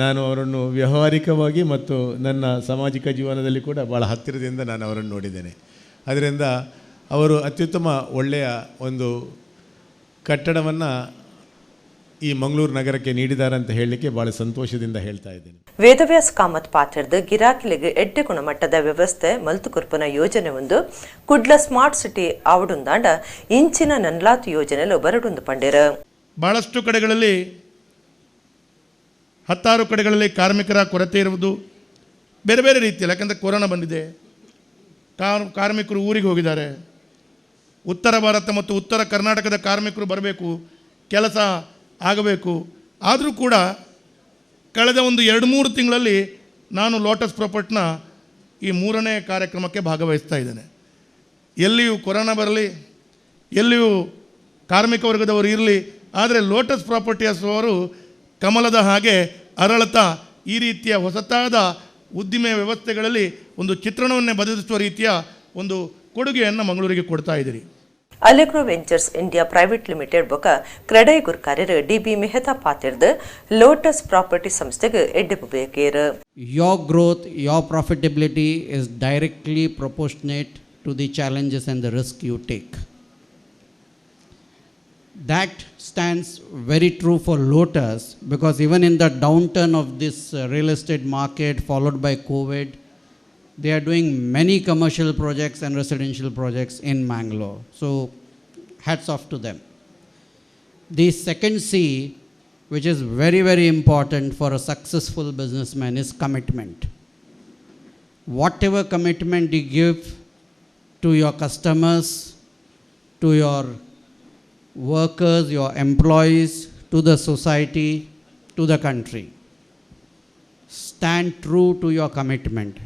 ನಾನು ಅವರನ್ನು ವ್ಯಾವಹಾರಿಕವಾಗಿ ಮತ್ತು ನನ್ನ ಸಾಮಾಜಿಕ ಜೀವನದಲ್ಲಿ ಕೂಡ ಭಾಳ ಹತ್ತಿರದಿಂದ ನಾನು ಅವರನ್ನು ನೋಡಿದ್ದೇನೆ. ಅದರಿಂದ ಅವರು ಅತ್ಯುತ್ತಮ ಒಳ್ಳೆಯ ಒಂದು ಕಟ್ಟಡವನ್ನು ಈ ಮಂಗಳೂರು ನಗರಕ್ಕೆ ನೀಡಿದ್ದಾರೆ ಅಂತ ಹೇಳಲಿಕ್ಕೆ ಭಾಳ ಸಂತೋಷದಿಂದ ಹೇಳ್ತಾ ಇದ್ದೇನೆ. ವೇದವ್ಯಾಸ ಕಾಮತ್ ಪಾತ್ರದ ಗಿರಾಕಿಲಿಗೆ ಎಡ್ಡೆ ಗುಣಮಟ್ಟದ ವ್ಯವಸ್ಥೆ ಮಲ್ತುಕುರ್ಪನ ಯೋಜನೆ ಒಂದು ಕುಡ್ಲ ಸ್ಮಾರ್ಟ್ ಸಿಟಿ ಆವಡುಂದಾಂಡ ಇಂಚಿನ ನನ್ಲಾತ್ ಯೋಜನೆಲು ಬರಡುಂದು ಪಂಡೇರು. ಬಹಳಷ್ಟು ಕಡೆಗಳಲ್ಲಿ 16 ಕಡೆಗಳಲ್ಲಿ ಕಾರ್ಮಿಕರ ಕೊರತೆ ಇರುವುದು ಬೇರೆ ಬೇರೆ ರೀತಿಯಲ್ಲಿ. ಯಾಕಂದರೆ ಕೊರೋನಾ ಬಂದಿದೆ, ಕಾರ್ಮಿಕರು ಊರಿಗೆ ಹೋಗಿದ್ದಾರೆ. ಉತ್ತರ ಭಾರತ ಮತ್ತು ಉತ್ತರ ಕರ್ನಾಟಕದ ಕಾರ್ಮಿಕರು ಬರಬೇಕು, ಕೆಲಸ ಆಗಬೇಕು. ಆದರೂ ಕೂಡ ಕಳೆದ ಒಂದು 2-3 ತಿಂಗಳಲ್ಲಿ ನಾನು ಲೋಟಸ್ ಪ್ರಾಪರ್ಟಿನ ಈ 3ನೇ ಕಾರ್ಯಕ್ರಮಕ್ಕೆ ಭಾಗವಹಿಸ್ತಾ ಇದ್ದೇನೆ. ಎಲ್ಲಿಯೂ ಕೊರೋನಾ ಬರಲಿ, ಎಲ್ಲಿಯೂ ಕಾರ್ಮಿಕ ವರ್ಗದವರು ಇರಲಿ, ಆದರೆ ಲೋಟಸ್ ಪ್ರಾಪರ್ಟೀಸ್ ಅವರು ಕಮಲದ ಹಾಗೆ ಅರಳತಾ ಈ ರೀತಿಯ ಹೊಸತಾದ ಉದ್ದಿಮೆ ವ್ಯವಸ್ಥೆಗಳಲ್ಲಿ ಒಂದು ಚಿತ್ರಣವನ್ನೇ ಬದಲಿಸುವ ರೀತಿಯ ಒಂದು ಕೊಡುಗೆಯನ್ನು ಮಂಗಳೂರಿಗೆ ಕೊಡ್ತಾ ಇದ್ದೀರಿ. Allegro Ventures India Private Limited ಬೊಕ ಕ್ರೆಡೈ ಗುರ್ಕಾರ್ಯರು DB ಮೆಹತಾ ಪಾತಿರ್ದು ಲೋಟಸ್ ಪ್ರಾಪರ್ಟಿ ಸಂಸ್ಥೆಗೆ ಎಡ್ಡೆ ಬೇಕೇರು. Your growth, your profitability is directly proportionate to the challenges and the risk you take. That stands very true for Lotus, because even in the downturn of this real estate market followed by COVID, they are doing many commercial projects and residential projects in Mangalore. So hats off to them. The second C which is very, very important for a successful businessman, is commitment. Whatever commitment you give to your customers, to your workers, your employees, to the society, to the country, stand true to your commitment.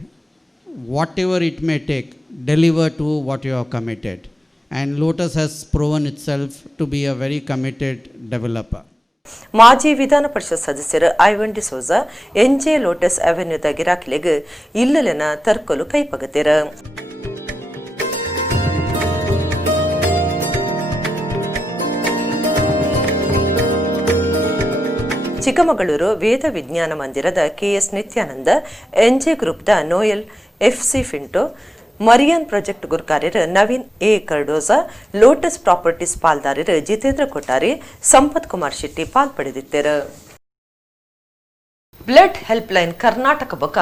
Whatever it may take, deliver to what you have committed. And Lotus has proven itself to be a very committed developer. ಮಾಜಿ ವಿಧಾನ ಪರಿಷತ್ ಸದಸ್ಯರು ಐವನ್ ಡಿಸೋಜ ಎನ್ಜೆ ಲೋಟಸ್ ಅವೆನ್ಯೂದ ಗಿರಾಕಿಲೆಗೆ ಇಲ್ಲಲಿನ ತರ್ಕೊಲು ಕೈಪಗತಿರ ಚಿಕ್ಕಮಗಳೂರು ವೇದ ವಿಜ್ಞಾನ ಮಂದಿರದ ಕೆಎಸ್ ನಿತ್ಯಾನಂದ ಎನ್ಜೆ ಗ್ರೂಪ್ದ ನೋಯಲ್ ಎಫ್ಸಿ ಫಿಂಟೋ ಮರಿಯನ್ ಪ್ರಾಜೆಕ್ಟ್ ಗುರ್ಕಾರ್ಯರು Naveen A Cardoza Lotus Properties ಪಾಲ್ದಾರರು ಜಿತೇಂದ್ರ ಕೊಟ್ಟಾರಿ ಸಂಪತ್ ಕುಮಾರ್ ಶೆಟ್ಟಿ ಪಾಲ್ಪಡೆದಿದ್ದರು. ಬ್ಲಡ್ ಹೆಲ್ಪ್ ಲೈನ್ ಕರ್ನಾಟಕ ಬೊಕ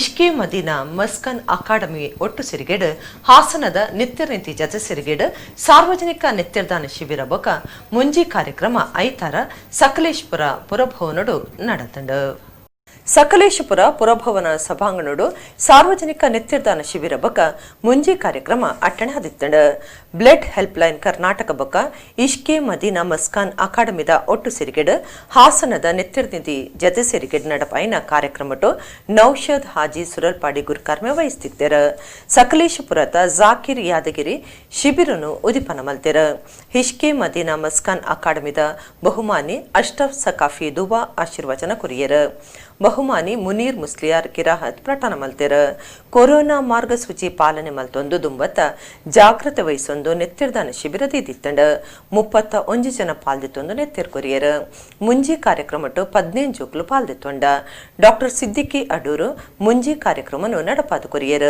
ಇಶ್ಕೆ ಮದೀನಾ ಮಸ್ಕನ್ ಅಕಾಡೆಮಿ ಒಟ್ಟು ಸಿರಿಗೇಡು ಹಾಸನದ ನಿತ್ಯ ನೀತಿ ಜತೆ ಸಿರಿಗೇಡು ಸಾರ್ವಜನಿಕ ನಿತ್ಯದಾನ ಶಿಬಿರ ಬೊಕ ಮುಂಜಿ ಕಾರ್ಯಕ್ರಮ ಐತಾರ ಸಕಲೇಶ್ಪುರ ಪುರಭವನಡು ನಡೆದಂಡು. ಸಕಲೇಶಪುರ ಪುರಭವನ ಸಭಾಂಗಣಡು ಸಾರ್ವಜನಿಕ ನಿತ್ಯದಾನ ಶಿಬಿರ ಬೊಕ ಮುಂಜಿ ಕಾರ್ಯಕ್ರಮ ಅಟ್ಟಣೆ ಹದಿತ್ತಂಡು. ಬ್ಲಡ್ ಹೆಲ್ಪ್ ಲೈನ್ ಕರ್ನಾಟಕ ಬೊಕ ಇಶ್ಕೆ ಮದೀನಾ ಮಸ್ಕಾನ್ ಅಕಾಡೆಮಿದ ಒಟ್ಟು ಸಿರಿಗೆಡು ಹಾಸನದ ನಿತ್ಯನಿಧಿ ಜತೆ ಸಿರಿಗೆಡು ನಡಪಾಯಿನ ಕಾರ್ಯಕ್ರಮಟು ನೌಷದ್ ಹಾಜಿ ಸುರಲ್ಪಾಡಿ ಗುರುಕರ್ಮೆ ವಹಿಸ್ತಿದ್ದರು. ಸಕಲೇಶಪುರದ ಜಾಕಿರ್ ಯಾದಗಿರಿ ಶಿಬಿರನು ಉದಿಪನ ಮಲ್ತೆರ. ಇಶ್ಕೆ ಮದೀನಾ ಮಸ್ಕಾನ್ ಅಕಾಡೆಮಿದ ಬಹುಮಾನಿ ಅಶ್ರಫ್ ಸಕಾಫಿ ದುಬಾ ಆಶೀರ್ವಚನ ಕುರಿಯರು. ಬಹುಮಾನಿ ಮುನೀರ್ ಮುಸ್ಲಿಯಾರ್ ಕಿರಾಹತ್ ಪ್ರಟಾನ ಮಲ್ತೆರ. ಕೊರೋನಾ ಮಾರ್ಗಸೂಚಿ ಪಾಲನೆ ಮಲ್ತೊಂದು ದುಂಬತ್ತ ಜಾಗೃತಿ ವಹಿಸೊಂದು ನೆತ್ತಿರ್ದಾನ ಶಿಬಿರದಿತ್ತಂಡ 31 ಜನ ಪಾಲ್ದಿತ್ತೊಂದು ನೆತ್ತಿರ್ ಕೊರಿಯರ. ಮುಂಜಿ ಕಾರ್ಯಕ್ರಮಟ್ಟು 15 ಜೋಕ್ಲು ಪಾಲ್ದಿತ್ತೊಂಡ. ಡಾಕ್ಟರ್ ಸಿದ್ದಿಕಿ ಅಡೂರು ಮುಂಜಿ ಕಾರ್ಯಕ್ರಮನು ನಡಪಾದು ಕೊರಿಯರ.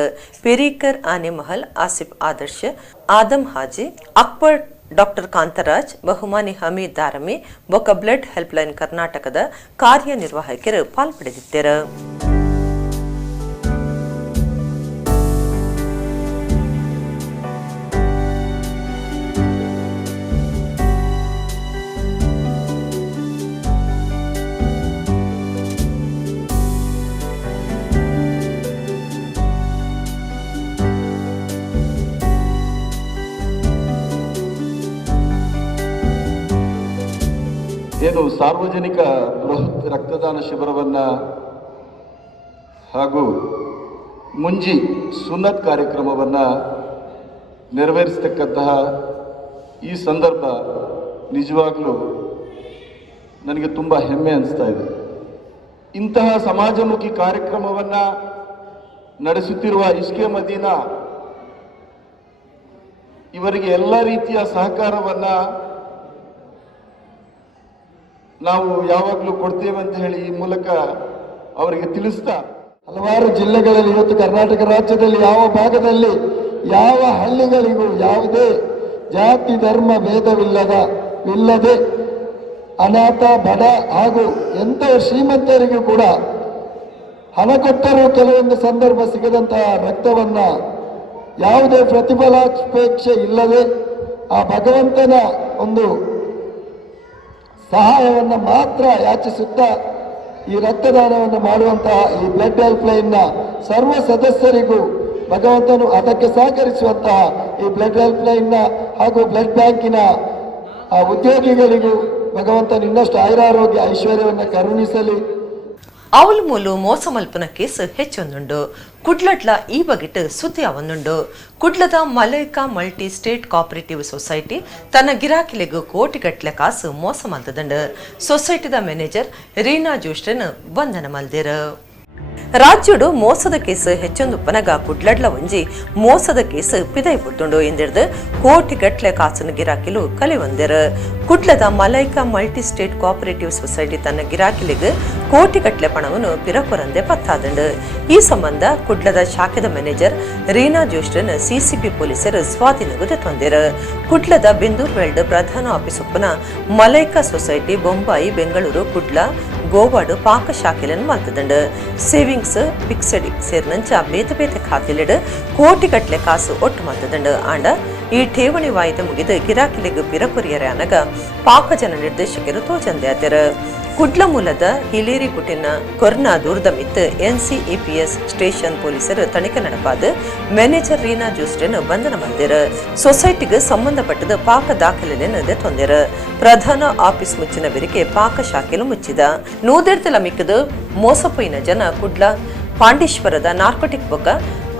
ಪೆರೀಕರ್ ಆನೆ ಮಹಲ್ ಆಸಿಫ್ ಆದರ್ಶ ಆದಮ್ ಹಾಜಿ ಅಕ್ಬರ್ ಡಾಕ್ಟರ್ ಕಾಂತರಾಜ್ ಬಹುಮಾನಿ ಹಮೀದ್ ದಾರಮಿ ಬೊಕ ಬ್ಲಡ್ ಹೆಲ್ಪ್ ಲೈನ್ ಕರ್ನಾಟಕದ ಕಾರ್ಯನಿರ್ವಾಹಕರು ಪಾಲ್ಪಡೆದಿದ್ದರು. ಏನು ಸಾರ್ವಜನಿಕ ಬೃಹತ್ ರಕ್ತದಾನ ಶಿಬಿರವನ್ನು ಹಾಗೂ ಮುಂಜಿ ಸುನ್ನತ್ ಕಾರ್ಯಕ್ರಮವನ್ನು ನೆರವೇರಿಸತಕ್ಕಂತಹ ಈ ಸಂದರ್ಭ ನಿಜವಾಗಲೂ ನನಗೆ ತುಂಬ ಹೆಮ್ಮೆ ಅನಿಸ್ತಾ ಇದೆ. ಇಂತಹ ಸಮಾಜಮುಖಿ ಕಾರ್ಯಕ್ರಮವನ್ನು ನಡೆಸುತ್ತಿರುವ ಇಶ್ಕೆ ಮದೀನಾ ಇವರಿಗೆ ಎಲ್ಲ ರೀತಿಯ ಸಹಕಾರವನ್ನು ನಾವು ಯಾವಾಗಲೂ ಕೊಡ್ತೇವೆ ಅಂತ ಹೇಳಿ ಈ ಮೂಲಕ ಅವರಿಗೆ ತಿಳಿಸ್ತಾ, ಹಲವಾರು ಜಿಲ್ಲೆಗಳಲ್ಲಿ ಇವತ್ತು ಕರ್ನಾಟಕ ರಾಜ್ಯದಲ್ಲಿ ಯಾವ ಭಾಗದಲ್ಲಿ ಯಾವ ಹಳ್ಳಿಗಳಿಗೂ ಯಾವುದೇ ಜಾತಿ ಧರ್ಮ ಭೇದವಿಲ್ಲದೆ ಅನಾಥ ಬಡ ಹಾಗೂ ಎಂಥ ಶ್ರೀಮಂತರಿಗೂ ಕೂಡ ಹಣ ಕೊಟ್ಟರೂ ಕೆಲವೊಂದು ಸಂದರ್ಭ ಸಿಗದಂತಹ ರಕ್ತವನ್ನ ಯಾವುದೇ ಪ್ರತಿಫಲಾಪೇಕ್ಷೆ ಇಲ್ಲದೆ ಆ ಭಗವಂತನ ಒಂದು ಸಹಾಯವನ್ನು ಮಾತ್ರ ಯಾಚಿಸುತ್ತಾ ಈ ರಕ್ತದಾನವನ್ನು ಮಾಡುವಂತಹ ಈ ಬ್ಲಡ್ ಹೆಲ್ಪ್ ಲೈನ್ನ ಸರ್ವ ಸದಸ್ಯರಿಗೂ ಭಗವಂತನು ಅದಕ್ಕೆ ಸಹಕರಿಸುವಂತಹ ಈ ಬ್ಲಡ್ ಹೆಲ್ಪ್ ಲೈನ್ನ ಹಾಗೂ ಬ್ಲಡ್ ಬ್ಯಾಂಕಿನ ಉದ್ಯೋಗಿಗಳಿಗೂ ಭಗವಂತನು ಇನ್ನಷ್ಟು ಆಯುರಾರೋಗ್ಯ ಐಶ್ವರ್ಯವನ್ನು ಕರುಣಿಸಲಿ. ಅವಲ್ ಮೂಲು ಮೋಸ ಮಲ್ಪನ ಕೇಸ್ ಹೆಚ್ಚೊಂದುಂಡು. ಕುಡ್ಲಡ್ಲ ಈ ಬಗೆಟ್ ಸುದ್ದಿ ಅವೊಂದುಂಡು. ಕುಡ್ಲದ Malaika multi state cooperative society ತನ್ನ ಗಿರಾಕಿಲೆಗೂ ಕೋಟಿಗಟ್ಲೆ ಕಾಸು ಮೋಸ ಮಲ್ತದಂಡು. ಸೊಸೈಟಿದ ಮ್ಯಾನೇಜರ್ ರೀನಾ ಜೋಶ್ರನ್ ಬಂಧನ ಮಲ್ದೇರು. ರಾಜ್ಯಡು ಮೋಸದ ಕೇಸ್ ಹೆಚ್ಚೊಂದು ಪನಗ ಕುಡ್ಲಡ್ಲ ಒಂಜಿ ಮೋಸದ ಕೇಸ್ ಪಿದೈ ಪುತ್ತುಂಡು ಎಂದಿರ್ದು ಕೋಟಿಗಟ್ಲೆ ಕಾಸನ ಗಿರಾಕಿಲು ಕಲೆ ಒಂದೆರು. ಕುಡ್ಲದ Malaika multi state cooperative society ತನ್ನ ಗಿರಾಕಿಲಿಗೆ ಕೋಟಿಗಟ್ಲೆ ಪಣವನ್ನು ಪಿರಪುರಂದೆ ಪತ್ತಾದಂಡು. ಈ ಸಂಬಂಧ ಕುಡ್ಲದ ಶಾಖೆದ ಮ್ಯಾನೇಜರ್ ರೀನಾ ಜೋಶ್ರನ್ ಸಿಸಿಬಿ ಪೊಲೀಸರು ಸ್ವಾಧೀನಗುದೆ ತೊಂದರು. ಕುಡ್ಲದ ಬೆಂದೂರ್ ವೆಲ್ಡ್ ಪ್ರಧಾನ ಆಫೀಸ್ ಒಪ್ಪನ ಮಲೈಕಾ ಸೊಸೈಟಿ ಬೊಂಬಾಯಿ ಬೆಂಗಳೂರು ಕುಡ್ಲ ಗೋವಾಡು ಪಾಕ ಶಾಖೆలను ಮಲ್ತದಂಡು. ಸೇವಿಂಗ್ಸ್ ಫಿಕ್ಸಡ್ ಸೇರಿನಂಚ ಬೇತೆ ಬೇತೆ ಖಾತೆಲಿಡು ಕೋಟಿಗಟ್ಲೆ ಕಾಸು ಒಟ್ಟು ಮಲ್ತದಂಡು. ಆಂಡ ಈ ಠೇವಣಿ ವಾಯಿದೆ ಮುಗಿದು ಗಿರಾಕಿಲಿಗೆ ಪಿರಪುರಿಯರ ಅನಗ ಪಾಕ ಜನ ನಿರ್ದೇಶಕರು ತೋಚಂದೆ ಆದರು. ಕುಡ್ಲ ಮೂಲದ ಹಿಲೇರಿ ಕುಟಿನ ಕೊರ್ನಾ ದೂರದ ಮಿತ್ ಎನ್ಸಿಇಪಿಎಸ್ ಸ್ಟೇಷನ್ ಪೊಲೀಸರು ತನಿಖೆ ನಡೆಪಾದ ಮ್ಯಾನೇಜರ್ ರೀನಾ ಜೋಸ್ಟನ್ ಬಂಧನ ಮಾಡಿದರು. ಸೊಸೈಟಿಗೆ ಸಂಬಂಧಪಟ್ಟದ ಪಾಕ ದಾಖಲೆಯನ್ನು ತೊಂದರೆ ಪ್ರಧಾನ ಆಫೀಸ್ ಮುಚ್ಚಿನ ಬೆರಿಗೆ ಪಾಕ ಶಾಖೆಲು ಮುಚ್ಚಿದ ನೂದೆರ್ತಲ ಮಿಕ್ಕದು ಮೋಸಪೋಯಿನ ಜನ ಕುಡ್ಲ ಪಾಂಡೇಶ್ವರದ ನಾರ್ಕೋಟಿಕ್ ಬೊಕ್ಕ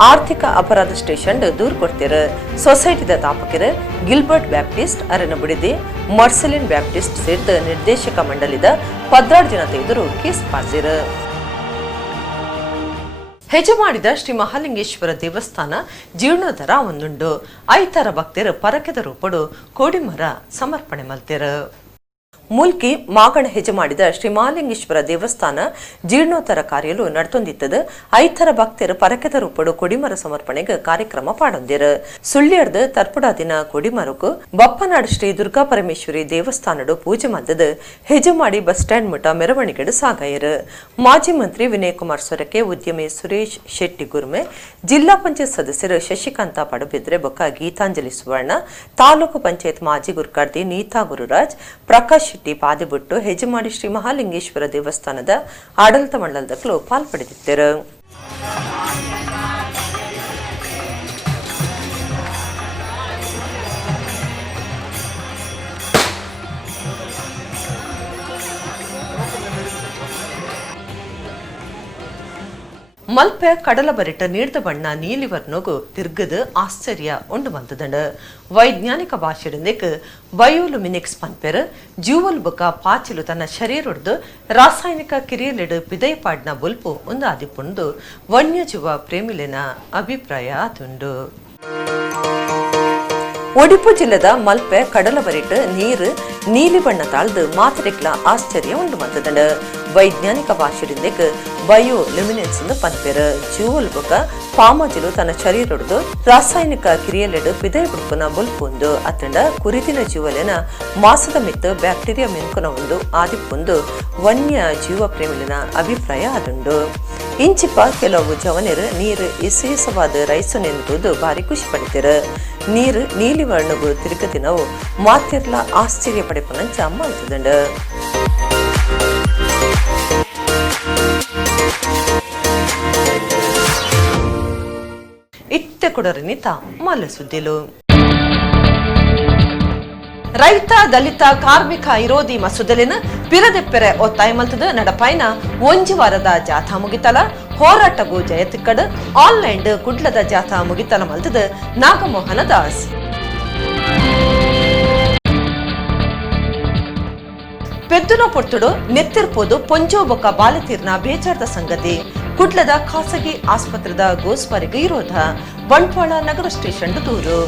ಆರ್ಥಿಕ ಅಪರಾಧ ಸ್ಟೇಷನ್ ದೂರು ಕೊಡ್ತಿರು. ಸೊಸೈಟಿದ ತಾಪಕರು ಗಿಲ್ಬರ್ಟ್ ಬ್ಯಾಪ್ಟಿಸ್ಟ್ ಅರನ ಬಿಡಿದಿ ಮರ್ಸಲಿನ್ ಬ್ಯಾಪ್ಟಿಸ್ಟ್ ಸೇರಿದ ನಿರ್ದೇಶಕ ಮಂಡಳಿದ 16 ಜನತೆ ಎದುರು ಕೇಸ್ ಮಾಡಿಸಿರು. ಹೆಜಮಾಡಿದ ಶ್ರೀ ಮಹಾಲಿಂಗೇಶ್ವರ ದೇವಸ್ಥಾನ ಜೀರ್ಣೋದ್ಧಾರ ಒಂದುಂಡು. ಐತರ ಭಕ್ತರು ಪರಕೆದ ರೂಪಡು ಕೋಡಿಮರ ಸಮರ್ಪಣೆ ಮಲ್ತಿರು. ಮುಲ್ಕಿ ಮಾಗಣ ಹೆಜಮಾಡಿದ ಶ್ರೀ ಮಹಾಲಿಂಗೇಶ್ವರ ದೇವಸ್ಥಾನ ಜೀರ್ಣೋದ್ಧಾರ ಕಾರ್ಯಲು ನಡ್ತೊಂದಿತ್ತದ ಐತರ ಭಕ್ತರು ಪರಕೆದ ರೂಪಡು ಕೊಡಿಮರ ಸಮರ್ಪಣೆಗೆ ಕಾರ್ಯಕ್ರಮ ಪಾಡೊಂದಿರು. ಸುಳ್ಳ್ಯರ್ದ ತರ್ಪುಡಾದಿನ ಕೊಡಿಮರಕು ಬಪ್ಪನಾಡು ಶ್ರೀ ದುರ್ಗಾ ಪರಮೇಶ್ವರಿ ದೇವಸ್ಥಾನಡು ಪೂಜೆ ಮದ್ದದ ಹೆಜಮಾಡಿ ಬಸ್ ಸ್ಟ್ಯಾಂಡ್ ಮುಟ ಮೆರವಣಿಗೆಡು ಸಾಗಾಯರು. ಮಾಜಿ ಮಂತ್ರಿ ವಿನಯ್ ಕುಮಾರ್ ಸೊರಕೆ, ಉದ್ಯಮಿ ಸುರೇಶ್ ಶೆಟ್ಟಿ ಗುರ್ಮೆ, ಜಿಲ್ಲಾ ಪಂಚಾಯತ್ ಸದಸ್ಯರು ಶಶಿಕಾಂತ ಪಡುಬಿದ್ರೆ ಬೊಕ್ಕ ಗೀತಾಂಜಲಿ ಸುವರ್ಣ, ತಾಲೂಕು ಪಂಚಾಯತ್ ಮಾಜಿ ಗುರ್ಕಾರ್ತಿ ನೀತಾ ಗುರುರಾಜ್, ಪ್ರಕಾಶ್ ಶೆಟ್ಟಿ ಪಾದೆಬಿಟ್ಟು ಹೆಜಮಾಡಿ ಶ್ರೀ ಮಹಾಲಿಂಗೇಶ್ವರ ದೇವಸ್ಥಾನದ ಆಡಳಿತ ಮಂಡಲದಕ್ಕೂ ಪಾಲ್ಪಡೆದಿದ್ದರು. ಮಲ್ಪೆ ಕಡಲ ಬರಿಟ ನೀಡ್ದ ಬಣ್ಣ ನೀಲಿವರ್ನೋಗು ತಿರ್ಗದು ಆಶ್ಚರ್ಯ ಉಂಡು ಬಂತದಂಡ ವೈಜ್ಞಾನಿಕ ಭಾಷೆಯೊಂದಿಗೆ ಬಯೋಲುಮಿನಿಕ್ಸ್ ಪನ್ಪೆರ್ ಜೂವಲ್ ಬುಕ ಪಾಚಿಲು ತನ್ನ ಶರೀರೊಡ್ದು ರಾಸಾಯನಿಕ ಕಿರಿಯಲಿಡು ಪಿದೈಪಾಡ್ನ ಬುಲ್ಪು ಒಂದು ಆದಿಪುಂಡು ವನ್ಯಜೀವ ಪ್ರೇಮಿಲಿನ ಅಭಿಪ್ರಾಯ ಆತುಂಡು. ಒಡಿಪು ಜಿಲ್ಲೆದ ಮಲ್ಪೆ ಕಡಲ ಬರಿಟ್ ನೀರು ನೀಲಿ ಬಣ್ಣ ತಾಳ್ದು ಮಾತರಿಕ್ಲ ಆಶ್ಚರ್ಯ ಉಂಡು ಬಂದದಂಡ ವೈಜ್ಞಾನಿಕ ಭಾಷೆಯೊಂದಿಗೆ ಬಯೋ ಲ್ಯುಮಿನೆನ್ಸ್ ಪನ್ಪೆರ್ ಜೂವಲ್ ಬುಕ ಪಾಮಜಿಲು ತನ್ನ ಶರೀರೊಡ್ದು ರಾಸಾಯನಿಕ ಕಿರಿಯಲೆಡು ಪಿದೈ ಬುಡ್ಪುನ ಬುಲ್ಪುಂದು ಅತ್ತಂಡ ಕುರಿತಿನ ಜೀವಲಿನ ಮಾಸದ ಮಿತ್ತು ಬ್ಯಾಕ್ಟೀರಿಯಾ ಮಿನ್ಕುನ ಒಂದು ಆದಿಪ್ಪುಂದು ವನ್ಯ ಜೀವ ಪ್ರೇಮಿಲಿನ ಅಭಿಪ್ರಾಯ ಆದುಂಡು. ಇಂಚಿಪ ಕೆಲವು ಜವನರು ನೀರು ವಿಶೇಷವಾದ ರೈಸು ನೆಂದುದು ಭಾರಿ ಖುಷಿ ಪಡಿತಿರು. ನೀರು ನೀಲಿ ವರ್ಣಗು ತಿರುಗತಿ ನಾವು ಮಾತಿರ್ಲ ಆಶ್ಚರ್ಯ ಪಡೆಪನಂಚ ಮಾಡ್ತದಂಡ. ಇತ್ತೆ ಕೊಡರಿನಿತ ಮಲ್ಲ ಸುದ್ದಿಲು. ರೈತ ದಲಿತ ಕಾರ್ಮಿಕ ವಿರೋಧಿ ಮಸೂದೆಲಿನ ಪಿರದೆಪ್ಪೆರೆ ಒತ್ತಾಯ ಮಲ್ತದ ನಡಪಾಯಿನ ಒಂಜಿ ವಾರದ ಜಾಥಾ ಮುಗಿತಲ ಹೋರಾಟಗೂ ಜಯತಿಕ್ಕಡ್ ಆನ್ಲೈನ್ ಕುಡ್ಲದ ಜಾಥಾ ಮುಗಿತಲ ಮಲ್ತದ ನಾಗಮೋಹನ ದಾಸ್. ಪೆದ್ದುನ ಪೊರ್ತುಡು ನೆತ್ತಿರ್ಪೋದು ಪೊಂಜೋ ಬೊಕ್ಕ ಬಾಲತೀರ್ನ ಬೇಜಾರದ ಸಂಗತಿ. ಕುಡ್ಲದ ಖಾಸಗಿ ಆಸ್ಪತ್ರೆದ ಗೋಸ್ವಾರಿಗೆ ವಿರೋಧ. ಬಂಟ್ವಾಳ ನಗರ ಸ್ಟೇಷನ್ ದೂರು.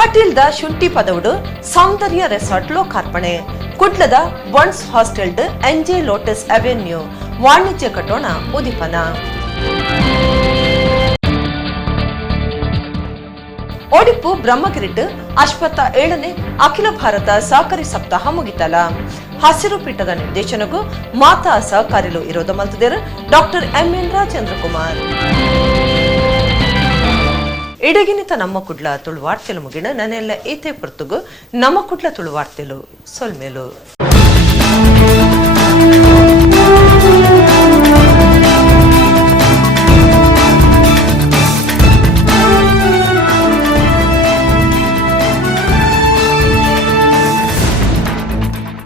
ಕಟೀಲ್ದ ಶುಂಠಿ ಪದವುಡು ಸೌಂದರ್ಯ ರೆಸಾರ್ಟ್ ಲೋಕಾರ್ಪಣೆ. ಕುಡ್ಲದ ಬನ್ಸ್ ಹಾಸ್ಟೆಲ್ಡ್ ಎನ್ಜೆ ಲೋಟಸ್ ಅವೆನ್ಯೂ ವಾಣಿಜ್ಯ ಕಟ್ಟೋಣ ಉದಿಪನ. ಒಡಿಪು ಬ್ರಹ್ಮಗಿರಿಟ್ ಅಶ್ವತ್ಥ 7ನೇ ಅಖಿಲ ಭಾರತ ಸಹಕಾರಿ ಸಪ್ತಾಹ ಮುಗಿತಲ. ಹಸಿರು ಪೀಠದ ನಿರ್ದೇಶನಗೂ ಮಾತಾ ಸಹಕಾರಿಲು ವಿರೋಧ ಮಲ್ತದೇರು ಡಾಕ್ಟರ್ ಎಂಎನ್ ರಾಜೇಂದ್ರಕುಮಾರ್. ಇಡಗಿನಿತ ನಮ್ಮ ಕುಡ್ಲ ತುಳುವಾರ್ತೆಲು ಮುಗಿಣ ನನ್ನೆಲ್ಲ ಈತೆ ಪೊರ್ತುಗು ನಮ್ಮ ಕುಡ್ಲ ತುಳುವಾರ್ತೆಲು ಸೊಲ್ಮೇಲು.